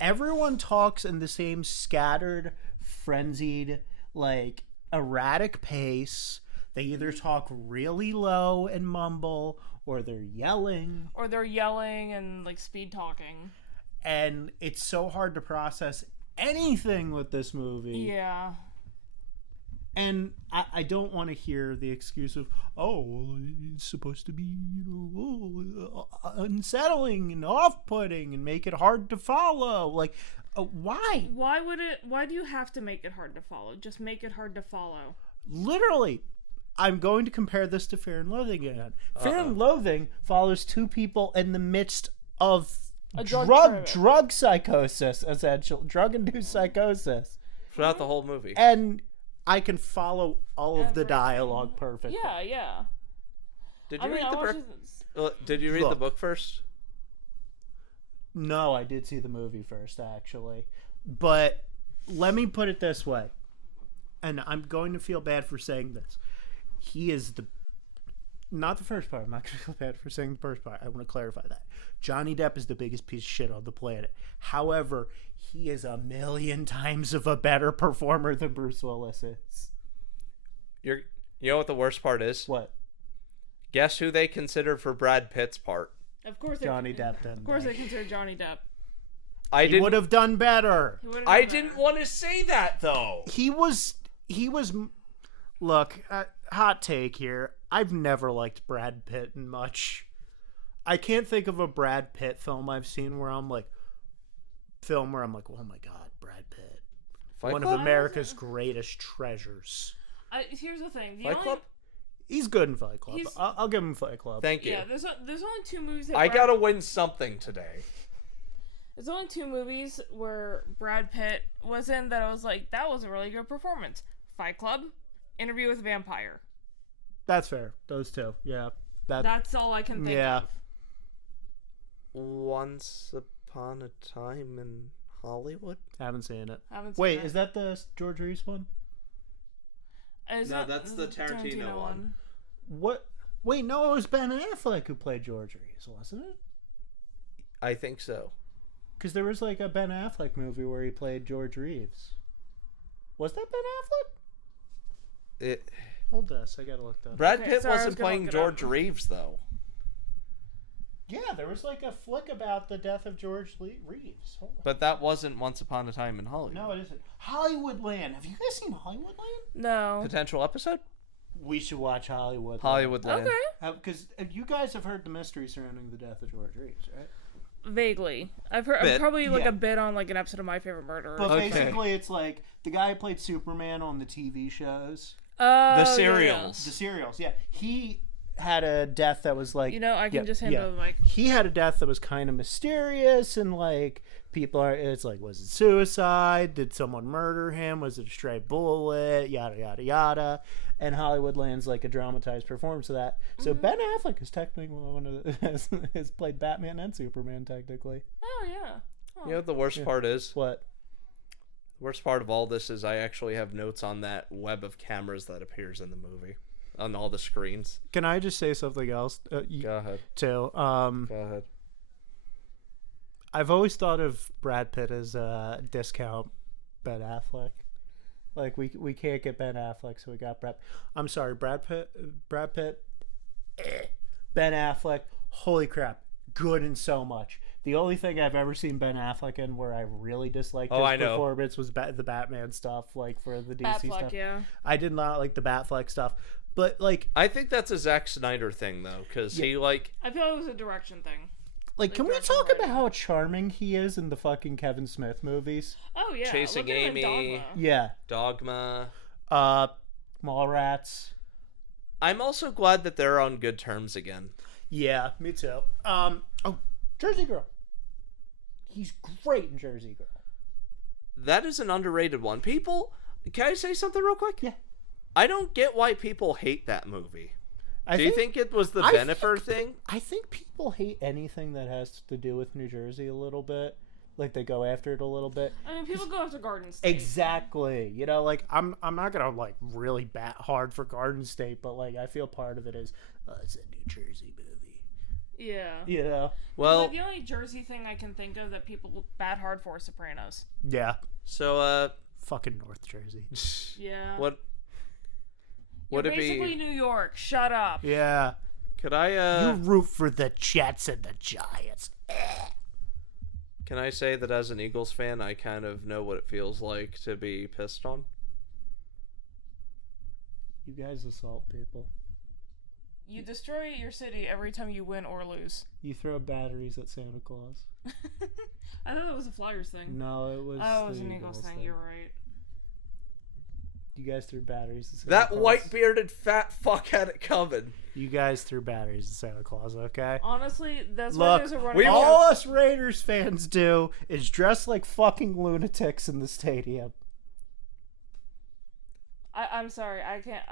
Everyone talks in the same scattered, frenzied, like, erratic pace. They either talk really low and mumble, or they're yelling. Or they're yelling and, like, speed talking. And it's so hard to process anything with this movie. Yeah. And I don't want to hear the excuse of, oh, well, it's supposed to be, unsettling and off-putting and make it hard to follow. Like, why? Why do you have to make it hard to follow? Just make it hard to follow. Literally, I'm going to compare this to Fear and Loathing again. Fear and Loathing follows 2 people in the midst of A drug psychosis, essentially. Drug-induced psychosis. Throughout the whole movie. And I can follow all of the dialogue perfectly. Yeah. Did you read the book first? No, I did see the movie first, actually. But let me put it this way. And I'm going to feel bad for saying this. He is not the first part. I'm not going to feel bad for saying the first part. I want to clarify that. Johnny Depp is the biggest piece of shit on the planet. However, he is 1,000,000 times of a better performer than Bruce Willis is. You know what the worst part is? What? Guess who they considered for Brad Pitt's part? Of course, Johnny Depp. Of course, they consider Johnny Depp. He would have done better. I didn't want to say that though. He was. Look, hot take here. I've never liked Brad Pitt much. I can't think of a Brad Pitt film I've seen where I'm like, oh my god, Brad Pitt, one of America's greatest treasures. Here's the thing. Fight Club? He's good in Fight Club. I'll give him Fight Club. Thank you. Yeah, there's only 2 movies that I gotta win something today. There's only 2 movies where Brad Pitt was in that I was like, that was a really good performance. Fight Club, Interview with a Vampire. That's fair. Those 2. Yeah. That's all I can think of. Once Upon a Time in Hollywood? Haven't seen it. Wait, is that the George Reeves one? No, that's the Tarantino one. What? Wait, no, it was Ben Affleck who played George Reeves, wasn't it? I think so. Because there was like a Ben Affleck movie where he played George Reeves. Was that Ben Affleck? Hold this. I gotta look that up. Brad Okay, Pitt sorry, I was wasn't gonna playing look it up. George Reeves, though. Yeah, there was like a flick about the death of George Reeves. Hold on. But that wasn't Once Upon a Time in Hollywood. No, it isn't. Hollywoodland. Have you guys seen Hollywoodland? No. Potential episode? We should watch Hollywoodland. Hollywoodland. Okay. Because you guys have heard the mystery surrounding the death of George Reeves, right? Vaguely. I've heard Bit. I'm probably like Yeah. a bit on like an episode of My Favorite Murder. But Okay. basically, it's like the guy who played Superman on the TV shows. The The serials. The serials, yeah. He had a death that was like... You know, I can just hand over the mic. He had a death that was kind of mysterious, and like people are... It's like, was it suicide? Did someone murder him? Was it a stray bullet? Yada, yada, yada. And Hollywoodland's like a dramatized performance of that. So Ben Affleck is technically one of the... has played Batman and Superman, technically. Oh, yeah. Oh. You know what the worst part is? What? The worst part of all this is I actually have notes on that web of cameras that appears in the movie. On all the screens. Can I just say something else? Go ahead. Too. Go ahead. I've always thought of Brad Pitt as a discount Ben Affleck. Like we can't get Ben Affleck, so we got Brad. I'm sorry, Brad Pitt, Ben Affleck. Holy crap, good in so much. The only thing I've ever seen Ben Affleck in where I really disliked his performance was the Batman stuff, like for the DC Batfleck, stuff. yeah. I did not like the Batfleck stuff, but like, I think that's a Zack Snyder thing, though, because he, like... I feel it was a direction thing. can we direction talk writing. about how charming he is in the fucking Kevin Smith movies? Oh, yeah. Chasing Look at him in Amy. Dogma. Yeah. Dogma. Mallrats. I'm also glad that they're on good terms again. Yeah, me too. Jersey Girl. He's great in Jersey Girl. That is an underrated one. People... Can I say something real quick? Yeah. I don't get why people hate that movie. Do you think it was the I Bennifer thing? I think people hate anything that has to do with New Jersey a little bit. Like, they go after it a little bit. I mean, people go after Garden State. Exactly. You know, like, I'm not gonna, like, really bat hard for Garden State, but, like, I feel part of it is, it's a New Jersey movie. Yeah. You know? Well... Like, the only Jersey thing I can think of that people bat hard for is Sopranos. Yeah. So, Fucking North Jersey. Yeah. What... You're Would it basically be... New York. Shut up. Yeah. Could I, You root for the Jets and the Giants. Can I say that as an Eagles fan, I kind of know what it feels like to be pissed on? You guys assault people. You destroy your city every time you win or lose. You throw batteries at Santa Claus. I thought that was a Flyers thing. No, it was. Oh, it was the an Eagles thing. thing. You're right. You guys threw batteries at Santa That Claus. white-bearded fat fuck had it coming. You guys threw batteries at Santa Claus, okay? Honestly, that's why Look, there's a running all us Raiders fans do is dress like fucking lunatics in the stadium. I'm sorry. I can't.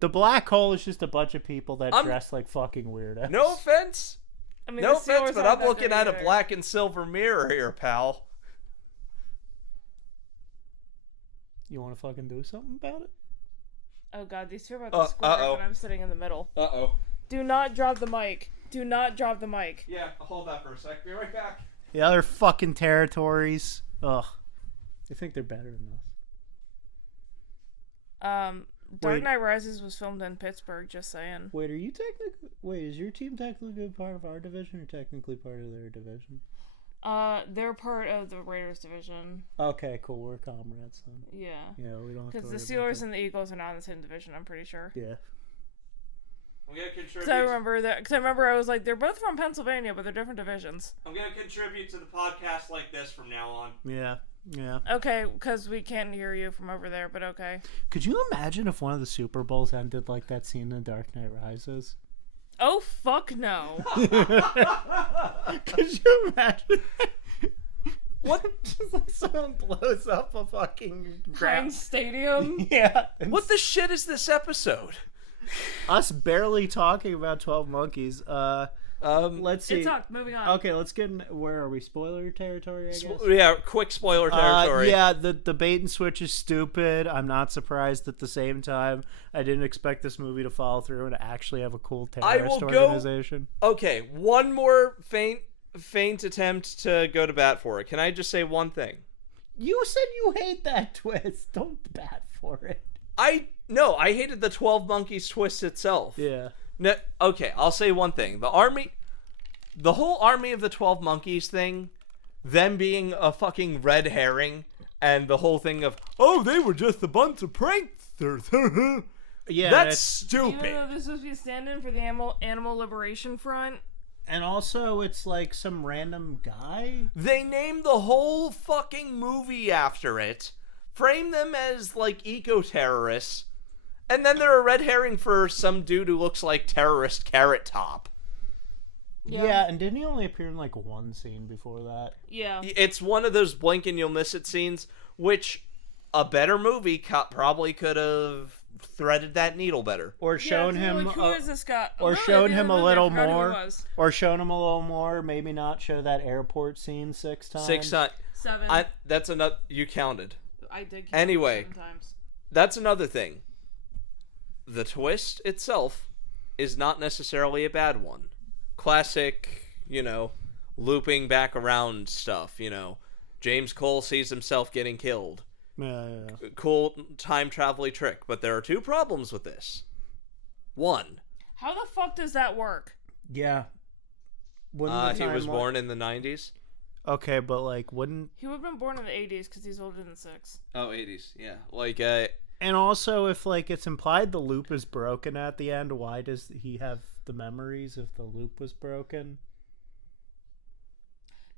The black hole is just a bunch of people that I'm- dress like fucking weirdos. No offense. I mean, No the offense, Steelers but aren't I'm that looking good at a either. black and silver mirror here, pal. You want to fucking do something about it? Oh god, these two are about to square uh-oh. up and I'm sitting in the middle. Uh-oh. Do not drop the mic. Do not drop the mic. Yeah, hold that for a sec. Be right back. The other fucking territories. Ugh. They think they're better than us. Dark Wait. Knight Rises was filmed in Pittsburgh, just saying. Wait, are you technically... Wait, is your team technically part of our division or technically part of their division? They're part of the Raiders division. Okay, cool. We're comrades then. Yeah. Yeah, we don't have to Because worry the about Steelers and the Eagles are not in the same division, I'm pretty sure. that. Yeah. I'm gonna Because contribute. I remember that. Because I remember I was like, they're both from Pennsylvania, but they're different divisions. I'm gonna contribute to the podcast like this from now on. Yeah. Yeah. Okay, because we can't hear you from over there, but okay. Could you imagine if one of the Super Bowls ended like that scene in Dark Knight Rises? Oh, fuck no. Could you imagine? What? Just like someone blows up a fucking Heinz ground. Stadium? Yeah. What the shit is this episode? Us barely talking about 12 Monkeys. Let's see. It's up. Moving on. Okay, let's get in. Where are we? Spoiler territory, I guess? Yeah, quick spoiler territory. Yeah, the bait and switch is stupid. I'm not surprised at the same time. I didn't expect this movie to follow through and to actually have a cool terrorist I will go- organization. Okay, one more faint attempt to go to bat for it. Can I just say one thing? You said you hate that twist. Don't bat for it. I hated the 12 Monkeys twist itself. Yeah. No, okay, I'll say one thing. The whole Army of the 12 Monkeys thing, them being a fucking red herring, and the whole thing of, oh, they were just a bunch of pranksters. Yeah, that's stupid. Even though this was supposed to be a stand-in for the Animal Liberation Front. And also, it's like some random guy. They named the whole fucking movie after it, frame them as, like, eco-terrorists, and then they're a red herring for some dude who looks like terrorist Carrot Top. Yeah, and didn't he only appear in, like, one scene before that? Yeah. It's one of those blink and you'll miss it scenes, which a better movie probably could have threaded that needle better. Or shown him... Like, who is this guy? Or Really, shown the him other a movie, I little forgot who more. it was. Or shown him a little more. Maybe not show that airport scene 6 times. 6 times. 7. That's another... You counted. I did count Anyway, 7 times. That's another thing. The twist itself is not necessarily a bad one. Classic, looping back around stuff, James Cole sees himself getting killed. Yeah. Cool time travel trick, but there are 2 problems with this. 1, How the fuck does that work? Yeah. he was born in the 90s. Okay, but like, wouldn't... He would have been born in the 80s because he's older than 6. Oh, 80s, yeah. Like, And also, if like it's implied the loop is broken at the end, why does he have the memories if the loop was broken?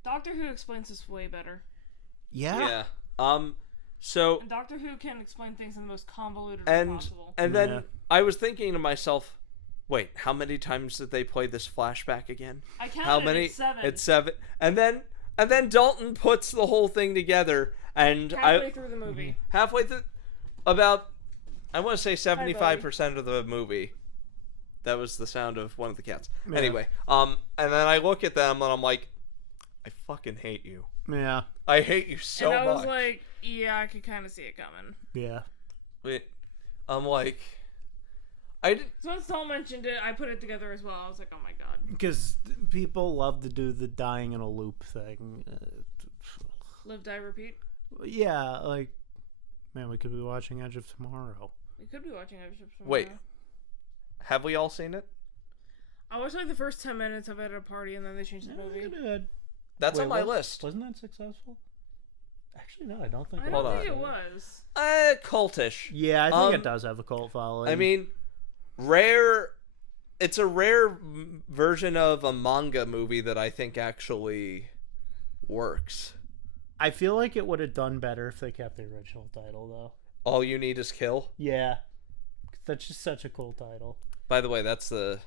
Doctor Who explains this way better. Yeah. So... And Doctor Who can explain things in the most convoluted way possible. And then I was thinking to myself, wait, how many times did they play this flashback again? I counted how many? It's 7. It's 7. And then Daulton puts the whole thing together, and halfway through the movie. Halfway through, about, I want to say 75% of the movie. That was the sound of one of the cats. Yeah. Anyway, and then I look at them and I'm like, I fucking hate you. Yeah. I hate you so much. And I was like, yeah, I could kind of see it coming. Yeah. Wait, I'm like, I didn't. So when Saul mentioned it, I put it together as well. I was like, oh my god. Because people love to do the dying in a loop thing. Live, die, repeat. Yeah, like, man, we could be watching Edge of Tomorrow. We could be watching Edge of Tomorrow. Wait, have we all seen it? I watched like the first 10 minutes of it at a party, and then they changed the movie. That's on my list. Wasn't that successful? Actually, no, I don't think. I don't think it was. Cultish. Yeah, I think it does have a cult following. I mean, rare. It's a rare version of a manga movie that I think actually works. I feel like it would have done better if they kept the original title, though. All You Need Is Kill. Yeah, that's just such a cool title. By the way, that's the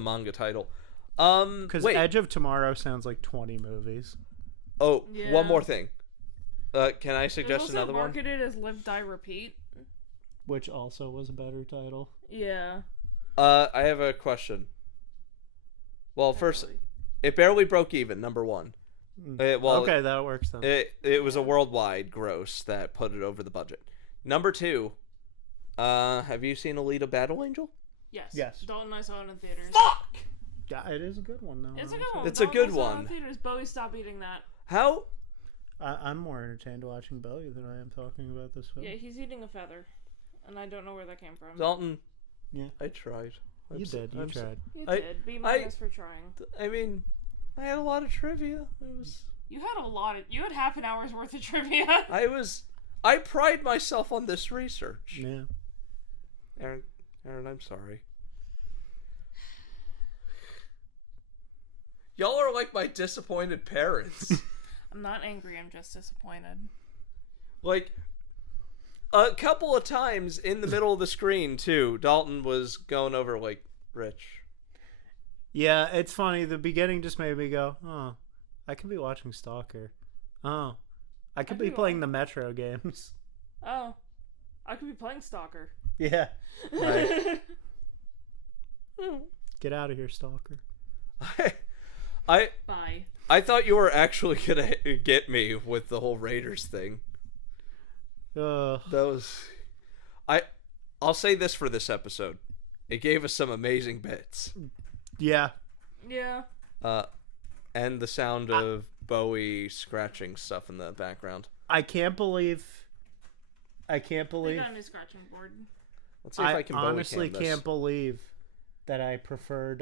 manga title. Because Edge of Tomorrow sounds like 20 movies. Oh, Yeah. one more thing. Can I suggest also another one? marketed as Live, Die, Repeat. Which also was a better title. Yeah. I have a question. Well, first, it barely broke even, number 1. Okay, that works then. It was a worldwide gross that put it over the budget. Number 2, have you seen Alita Battle Angel? Yes. Daulton and I saw it in theaters. Fuck! Yeah, it is a good one, though. It's a good one. It's a Daulton good and I saw it one. in theaters. Bowie, stop eating that. How? I'm more entertained watching Bowie than I am talking about this film. Yeah, he's eating a feather. And I don't know where that came from. Daulton. Yeah. I tried. You did. You tried. You I- did. B minus for trying. I mean, I had a lot of trivia. You had half an hour's worth of trivia. I pride myself on this research. Yeah. Erin, I'm sorry. Y'all are like my disappointed parents. I'm not angry, I'm just disappointed. Like, a couple of times in the middle of the screen, too, Daulton was going over, like, Rich. Yeah, it's funny. The beginning just made me go, oh, I could be watching Stalker. Oh, I could be playing the Metro games. Oh, I could be playing Stalker. Yeah. Right. Get out of here, Stalker. Bye. I thought you were actually gonna get me with the whole Raiders thing. That was... I'll say this for this episode. It gave us some amazing bits. Yeah. Yeah. And the sound of Bowie scratching stuff in the background. I can't believe. I got a new scratching board. Let's see if I can Bowie honestly cam this. can't believe that I preferred.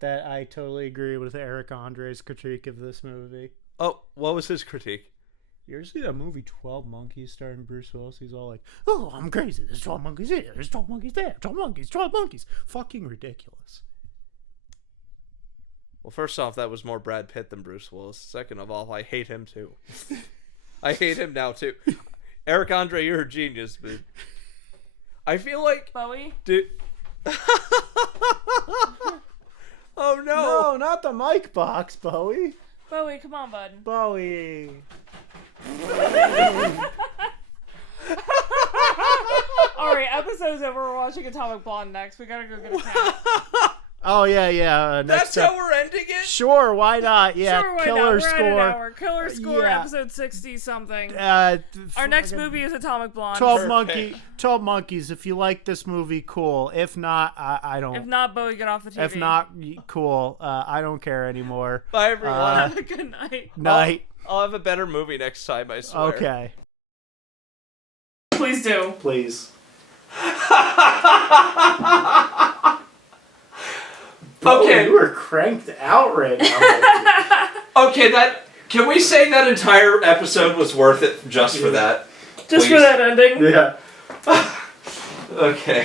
That I totally agree with Eric Andre's critique of this movie. Oh, what was his critique? You ever see that movie 12 Monkeys starring Bruce Willis? He's all like, oh, I'm crazy. There's 12 monkeys here. There's 12 monkeys there. 12 monkeys. 12 monkeys. Fucking ridiculous. Well, first off, that was more Brad Pitt than Bruce Willis. Second of all, I hate him too. I hate him now too. Eric Andre, you're a genius, but I feel like Bowie? Dude. Oh no! No, not the mic box, Bowie. Bowie, come on, bud. Bowie. Alright, episode's over. We're watching Atomic Blonde next. We gotta go get a cat. Oh, yeah. That's how we're ending it? Sure, why not? Yeah, Sure, why Killer not? We're Score. at an hour. Killer Score, yeah. episode 60-something. Our Our next movie is Atomic Blonde. 12 Monkeys. If you like this movie, cool. If not, I don't. If not, Bowie, get off the TV. If not, cool. I don't care anymore. Bye, everyone. Good night. Night. I'll have a better movie next time, I swear. Okay. Please do. Please. Okay. You were cranked out right now. Okay, can we say that entire episode was worth it just for that? Just Please? for that ending. Yeah. Okay.